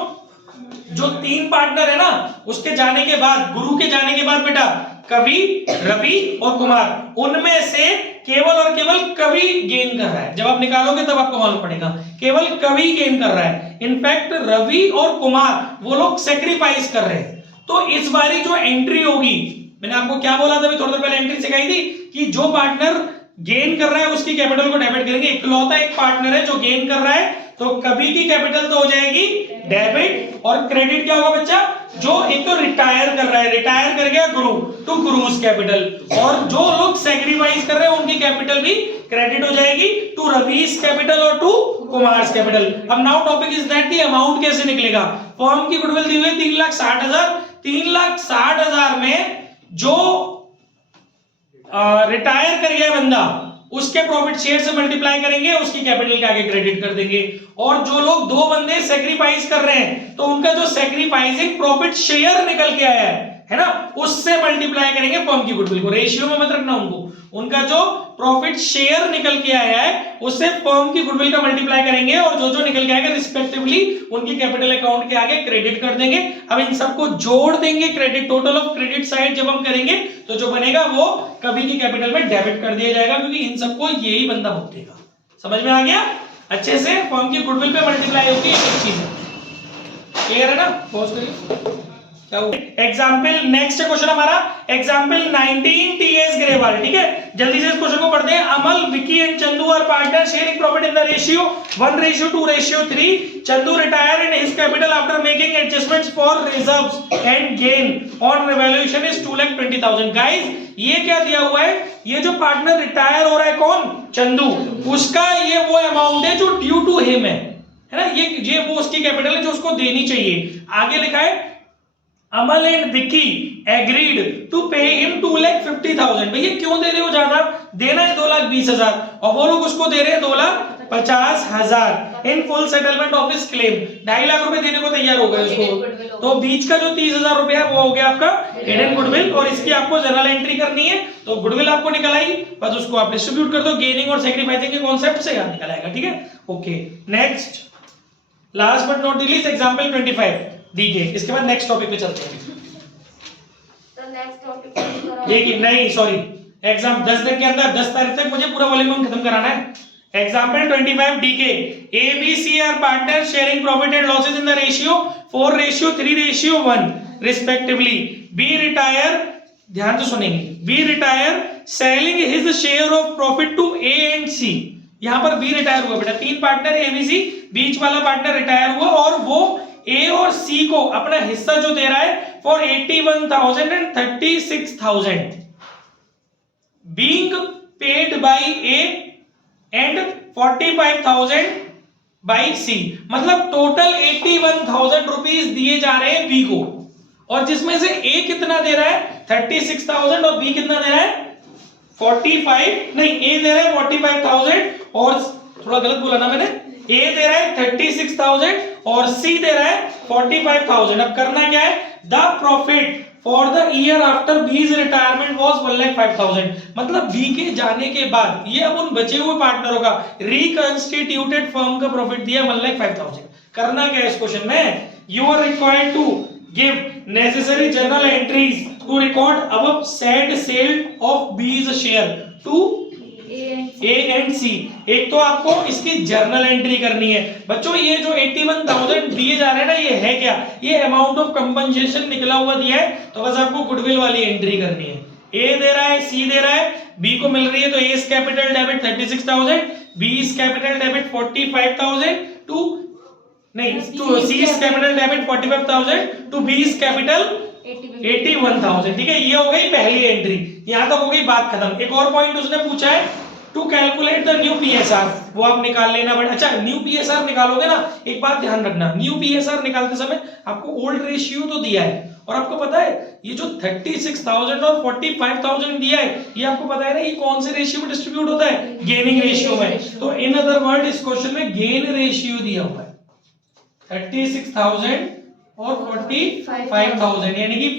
जो तीन पार्टनर है ना, उसके जाने के बाद, गुरु के जाने के बाद बेटा कवि, रवि और कुमार, उनमें से केवल और केवल कवि गेन कर रहा है। जब आप निकालोगे तब आपको मालूम पड़ेगा, केवल कवि गेन कर रहा है। इनफैक्ट रवि और कुमार वो लोग सेक्रीफाइस कर रहे हैं। तो इस बारी जो एंट्री होगी, मैंने आपको क्या बोला था अभी थोड़ी देर पहले, एंट्री सिखाई थी कि जो पार्टनर गेन कर रहा है उसकी कैपिटल को डेबिट करेंगे। इकलौता एक पार्टनर है जो गेन कर रहा है, तो कभी की कैपिटल तो हो जाएगी डेबिट, और क्रेडिट क्या होगा बच्चा, जो एक तो रिटायर कर रहा है, रिटायर कर गया गुरु, टू गुरुज कैपिटल, और जो लोग सैक्रिफाइस कर रहे हैं उनकी कैपिटल भी क्रेडिट हो जाएगी टू रवीज कैपिटल और टू कुमार्स कैपिटल। अब now topic is that the amount कैसे निकलेगा। फर्म की गुडविल दी हुई 3,60,000, 3,60,000 में जो रिटायर कर गया बंदा उसके प्रॉफिट शेयर से मल्टीप्लाई करेंगे, उसकी कैपिटल के आगे क्रेडिट कर देंगे। और जो लोग दो बंदे सेक्रीफाइस कर रहे हैं तो उनका जो सेक्रीफाइसिंग प्रॉफिट शेयर निकल के आया है ना, उससे मल्टीप्लाई करेंगे फर्म की गुडविल को। रेशियो में मत रखना उनको, उनका जो प्रॉफिट शेयर निकल के आया है उससे फर्म की गुडविल का मल्टीप्लाई करेंगे, और जो जो निकल के आएगा रिस्पेक्टिवली उनकी कैपिटल अकाउंट के आगे क्रेडिट कर देंगे। अब इन सबको जोड़ देंगे, credit total of credit side जब हम करेंगे तो जो बनेगा वो कभी की कैपिटल में डेबिट कर दिया जाएगा, क्योंकि इन सबको यही बंदा भुगतेगा। समझ में आ गया अच्छे से, फर्म की गुडविल पे मल्टीप्लाई होती है एक चीज है। क्लियर है ना, पॉज करिए। एग्जाम्पल नेक्स्ट क्वेश्चन हमारा एग्जाम्पल 19 टीएस ग्रेवाल, ठीक है। जल्दी से इस क्वेश्चन को पढ़ते हैं। Amal, Vicky and Chandu are partner sharing profit in the ratio 1:2:3। Chandu retire in his capital after making adjustments for reserves and gain on revaluation is 2,20,000। Guys ये क्या दिया हुआ है, ये जो पार्टनर रिटायर हो रहा है कौन, चंदू, उसका ये वो अमाउंट है जो ड्यू टू हिम है ना, ये वो उसकी कैपिटल है जो उसको देनी चाहिए। आगे लिखा है Amal and Vicky agreed to pay him 2,50,000। भैया क्यों दे रहे हो, ज्यादा देना है 2,20,000 और वो लोग उसको दे रहे हैं 2,50,000 in full settlement of his claim. 2.5 lakh रुपए देने को तैयार हो गए उसको, तो बीच का जो 30,000 रुपया वो हो गया आपका हिडन गुडविल, और इसकी आपको जर्नल एंट्री करनी है। तो गुडविल आपको निकल आई, बस उसको आप डिस्ट्रीब्यूट कर दो गेनिंग और सैक्रिफाइसिंग के कॉन्सेप्ट से, यहां निकल आएगा, ठीक है। Okay next, last but not least example 25 डीके। इसके बाद नेक्स्ट टॉपिक पे चलते हैं। तो नेक्स्ट टॉपिक ये कि नहीं सॉरी, एग्जाम 10 दिन के अंदर 10 तारीख तक मुझे पूरा वॉल्यूम खत्म कराना है। Example 25 DK. A B C are partner sharing profit and losses in the ratio 4:3:1 respectively. B retire, ध्यान से सुनेंगे, B retire selling his share of profit to A and C. यहां पर बी रिटायर हुआ बेटा, तीन पार्टनर ए बी सी, बीच वाला पार्टनर रिटायर हुआ और वो ए और सी को अपना हिस्सा जो दे रहा है for 81,000 and 36,000 being paid by A and 45,000 by C। मतलब टोटल 81,000 रुपीस दिए जा रहे हैं बी को और जिसमें से ए कितना दे रहा है 36,000 और बी कितना दे रहा है 45, नहीं ए दे रहा है 45,000 और थोड़ा गलत बोला ना मैंने, ए दे रहा है 36,000 और सी दे रहा है 45,000। अब करना क्या है, the profit for the year after बीज रिटायरमेंट वाज 1,05,000, मतलब बी के जाने के बाद ये अब उन बचे हुए पार्टनरों का रिकंस्टिट्यूटेड फर्म का प्रॉफिट दिया 1,05,000। करना क्या है इस क्वेश्चन में, you are required to give necessary journal entries to record above said sale of B's share to A and C. एक तो आपको इसकी जर्नल एंट्री करनी है बच्चों। ये जो 81,000 दिए जा रहे हैं ना, ये है क्या, ये अमाउंट ऑफ कंपनसेशन निकला हुआ दिया है, तो बस आपको गुडविल वाली एंट्री करनी है। ए दे रहा है, सी दे रहा है, बी को मिल रही है, तो A capital debit 36,000, B capital debit 45,000 to C capital debit 45,000 to B capital 81,000। ठीक है, ये हो गई पहली एंट्री, यहां तक हो गई बात खत्म। एक और पॉइंट उसने पूछा है to calculate the new PSR, वो आप निकाल लेना। बट अच्छा, न्यू पीएसआर निकालोगे ना, एक बात ध्यान रखना, न्यू पीएसआर निकालते समय आपको ओल्ड रेशियो तो दिया है, और आपको पता है ये जो 36,000 और 45,000 दिया है, ये आपको पता है ना ये कौन से रेशियो में डिस्ट्रीब्यूट होता है, गेनिंग रेशियो में। तो इन अदर वर्ड इस क्वेश्चन में गेन रेशियो दिया हुआ है 36,000 और 45,000, यानी कि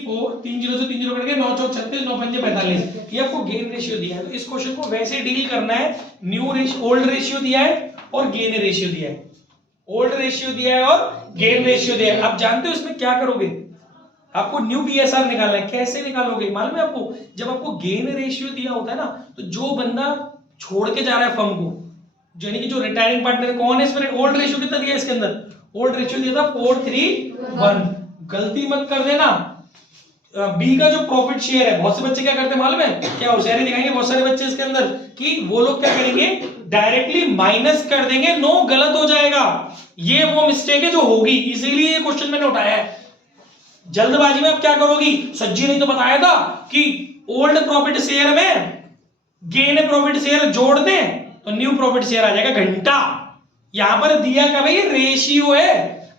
3 0 से 3 0 करके 9 4 36 9 5 45, ये आपको गेन रेशियो दिया है। तो इस क्वेश्चन को वैसे डील करना है, न्यू रेशियो, ओल्ड रेशियो दिया है और गेन रेशियो दिया है, ओल्ड रेशियो दिया है और गेन रेशियो दिया है। आप जानते हो इसमें क्या करोगे, आपको न्यू पीएसआर निकालना है। कैसे निकालोगे मालूम है आपको, जब आपको गेन रेशियो दिया होता है ना, तो जो बंदा छोड़ के जा रहा है फर्म को, यानी कि जो रिटायरिंग पार्टनर कौन है इसमें, ओल्ड रेशियो कितना दिया है इसके अंदर, ओल्ड रेशियो दिया था 4:3:1। गलती मत कर देना, बी का जो प्रॉफिट शेयर है, बहुत से बच्चे क्या करते हैं मालूम है, क्या होशियारी दिखाएंगे बहुत सारे बच्चे इसके अंदर, कि वो लोग क्या करेंगे डायरेक्टली माइनस कर देंगे। नो, गलत हो जाएगा, ये वो मिस्टेक है जो होगी, इसीलिए ये क्वेश्चन मैंने उठाया है। जल्दबाजी में आप क्या करोगी, सज्जी नहीं तो बताया था कि ओल्ड प्रॉफिट शेयर में गेन प्रॉफिट शेयर जोड़ दें तो न्यू प्रॉफिट शेयर आ जाएगा घंटा। यहां पर दिया का भाई रेशियो है,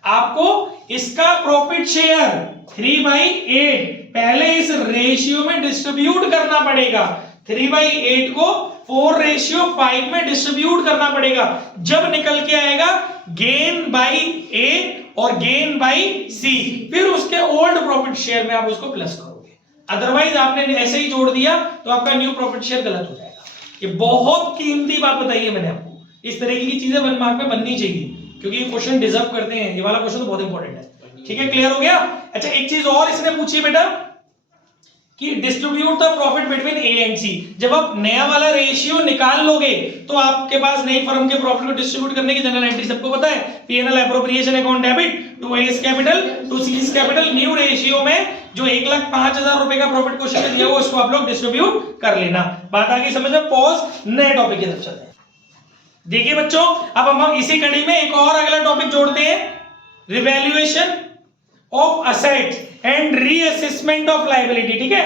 आपको इसका प्रॉफिट शेयर 3/8 पहले इस रेशियो में डिस्ट्रीब्यूट करना पड़ेगा। 3/8 को 4:5 में डिस्ट्रीब्यूट करना पड़ेगा, जब निकल के आएगा गेन बाई ए और गेन बाई सी, फिर उसके ओल्ड प्रॉफिट शेयर में आप उसको प्लस करोगे। अदरवाइज आपने ऐसे ही जोड़ दिया तो आपका न्यू प्रॉफिट शेयर गलत हो जाएगा। ये बहुत कीमती बात बताई है मैंने आपको, इस तरीके की चीजें 1 मार्क में बननी चाहिए, क्योंकि ये क्वेश्चन डिजर्व करते हैं, ये वाला क्वेश्चन तो बहुत इंपॉर्टेंट है। ठीक है, क्लियर हो गया। अच्छा, एक चीज और इसने पूछी बेटा कि distribute the profit between A and C. जब आप नया वाला रेशियो निकाल लोगे तो आपके पास नई फर्म के प्रॉफिट को डिस्ट्रीब्यूट करने की जनरल एंट्री सबको पता है, PNL appropriation account debit to S capital to C's capital. New ratio में जो 1,05,000 रुपए का प्रॉफिट क्वेश्चन में दिया हुआ उसको आप लोग डिस्ट्रीब्यूट कर लेना। बात आगे समझ में, पॉज, नए टॉपिक की तरफ चलते हैं। देखिए बच्चों, अब हम इसी कड़ी में एक और अगला टॉपिक जोड़ते हैं, revaluation of assets and reassessment of liability. ठीक है,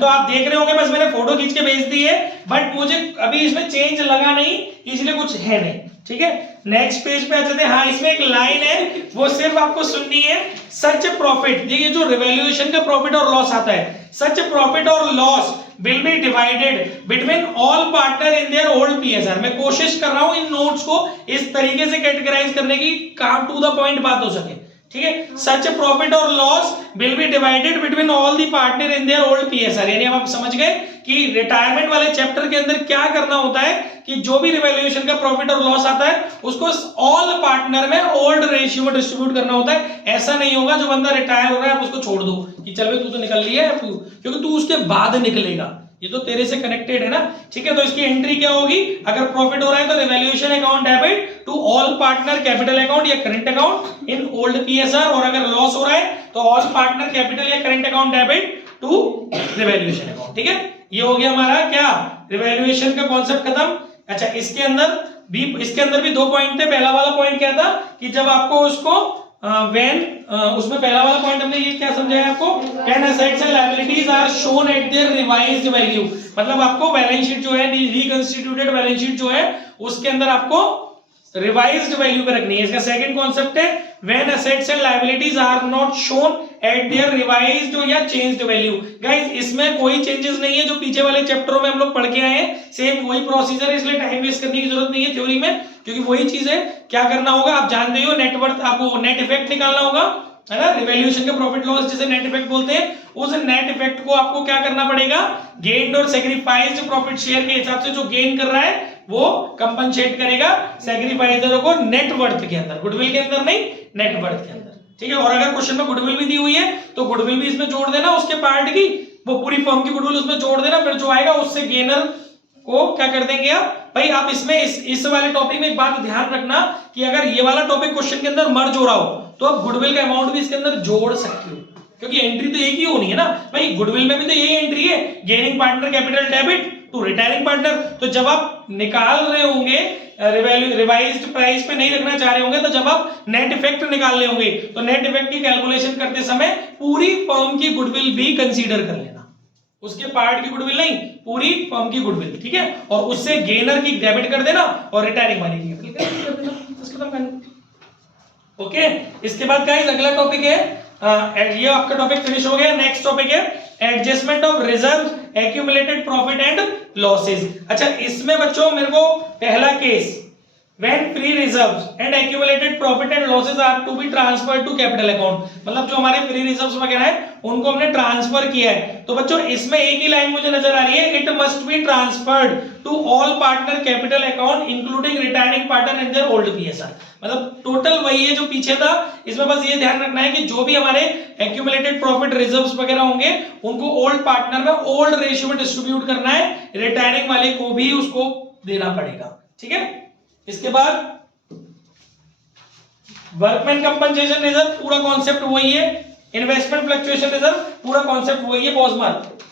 तो आप देख रहे होंगे, बस मैंने फोटो खींच के भेज दी है, बट मुझे अभी इसमें चेंज लगा नहीं, इसलिए कुछ है नहीं। ठीक है, नेक्स्ट पेज पे आ जाते हैं। हाँ, इसमें एक लाइन है, वो सिर्फ आपको सुननी है। सच प्रॉफिट, देखिए जो रिवैल्यूएशन का प्रॉफिट और लॉस आता है, सच प्रॉफिट और loss will be divided between all partner in their old PSR। मैं कोशिश कर रहा हूं इन नोट्स को इस तरीके से कैटेगराइज करने की, काम टू द पॉइंट बात हो सके। ठीक है, सच प्रॉफिट और loss will be divided between all the partner in their old PSR. यानी अब आप समझ गए कि रिटायरमेंट वाले चैप्टर के अंदर क्या करना होता है, कि जो भी रिवैल्यूएशन का प्रॉफिट और लॉस आता है उसको ऑल पार्टनर में ओल्ड रेशियो में डिस्ट्रीब्यूट करना होता है। ऐसा नहीं होगा जो बंदा रिटायर हो रहा है आप उसको छोड़ दो कि चल भाई तू तो निकल लिया है, क्योंकि तू उसके बाद निकलेगा, ये तो तेरे से कनेक्टेड है ना। ठीक है, तो इसकी एंट्री क्या होगी, अगर प्रॉफिट हो रहा है तो revaluation account debit to all partner capital account या current account in old PSR, और अगर लॉस हो रहा है तो ऑल पार्टनर कैपिटल या current account debit to revaluation account. ठीक है, ये हो गया हमारा क्या, रिवैल्यूएशन का कॉन्सेप्ट खत्म। अच्छा, इसके अंदर भी 2 पॉइंट थे। पहला वाला पॉइंट क्या था कि जब आपको उसको उसमें पहला वाला पॉइंट हमने ये क्या समझाया आपको, when assets and liabilities are shown at their revised value, मतलब आपको बैलेंस शीट जो है, रिकंस्टिट्यूटेड बैलेंस शीट जो है, उसके अंदर आपको रिवाइज्ड वैल्यू पे रखनी है। इसका सेकंड कॉन्सेप्ट है when assets and liabilities are not shown at their revised या चेंज्ड वैल्यू। गाइस इसमें कोई चेंजेस नहीं है, जो पीछे वाले चैप्टरों में हम लोग पढ़ के आए हैं सेम वही प्रोसीजर है, इसलिए टाइम वेस्ट करने की जरूरत नहीं है थ्योरी में, क्योंकि वही चीज है। क्या करना होगा आप जानते हो, नेटवर्थ आपको नेट इफेक्ट निकालना होगा, है ना, रिवैल्यूएशन के प्रॉफिट लॉस जिसे नेट इफेक्ट बोलते हैं, उस नेट इफेक्ट को आपको क्या करना पड़ेगा, गेन्ड और सैक्रिफाइस्ड प्रॉफिट शेयर के हिसाब से जो गेन कर रहा है वो कंपनसेट करेगा सैक्रिफाइजर को नेट वर्थ के अंदर, गुडविल के अंदर नहीं, नेट वर्थ के अंदर, ठीक है। और अगर क्वेश्चन में गुडविल भी दी हुई है तो गुडविल भी इसमें जोड़ देना, उसके पार्ट की, वो पूरी फर्म की गुडविल उसमें जोड़ देना, फिर जो आएगा उससे गेनर को क्या कर देंगे आप भाई। आप इसमें इस वाले टॉपिक में एक बात ध्यान रखना कि अगर ये वाला टॉपिक क्वेश्चन के अंदर मर्ज हो रहा हो तो आप गुडविल का अमाउंट भी इसके अंदर जोड़ सकते हो, क्योंकि एंट्री तो एक ही होनी है ना भाई, गुडविल में भी तो यही एंट्री है, gaining partner capital debit to retiring partner. तो जब आप निकाल रहे होंगे रिवाइज्ड प्राइस पे नहीं रखना चाह रहे होंगे, तो जब आप नेट इफेक्ट निकाल रहे होंगे तो नेट इफेक्ट की कैलकुलेशन करते समय पूरी फर्म की गुडविल भी कंसीडर कर लेना, उसके पार्ट की गुडविल नहीं, पूरी फर्म की गुडविल, ठीक है। और उससे गेनर की डेबिट कर देना और रिटायरिंग वाली की कर देना, बस खत्म करना। ओके, इसके बाद गाइस अगला टॉपिक है, ये आपका टॉपिक फिनिश हो गया। नेक्स्ट टॉपिक है adjustment of reserve accumulated profit and losses. अच्छा, इसमें बच्चों मेरे को पहला case, when free reserves and accumulated profit and losses are to be transferred to capital account, मतलब जो हमारे फ्री रिजर्व्स वगैरह है उनको हमने ट्रांसफर किया है, तो बच्चों इसमें एक ही लाइन मुझे नजर आ रही है, it must be transferred to all partner capital account including retiring partner in their old PSR. मतलब टोटल वही है जो पीछे था, इसमें बस ये ध्यान रखना है कि जो भी हमारे एक्यूमुलेटेड प्रॉफिट रिजर्व्स वगैरह होंगे उनको ओल्ड पार्टनर में ओल्ड रेशियो में डिस्ट्रीब्यूट करना है, रिटायरिंग वाले को भी उसको देना पड़ेगा, ठीक है। इसके बाद वर्कमैन कंपनसेशन रिजर्व, पूरा कॉन्सेप्ट वही है, इन्वेस्टमेंट फ्लक्चुएशन रिजर्व, पूरा कॉन्सेप्ट वही है, पॉज मार्क।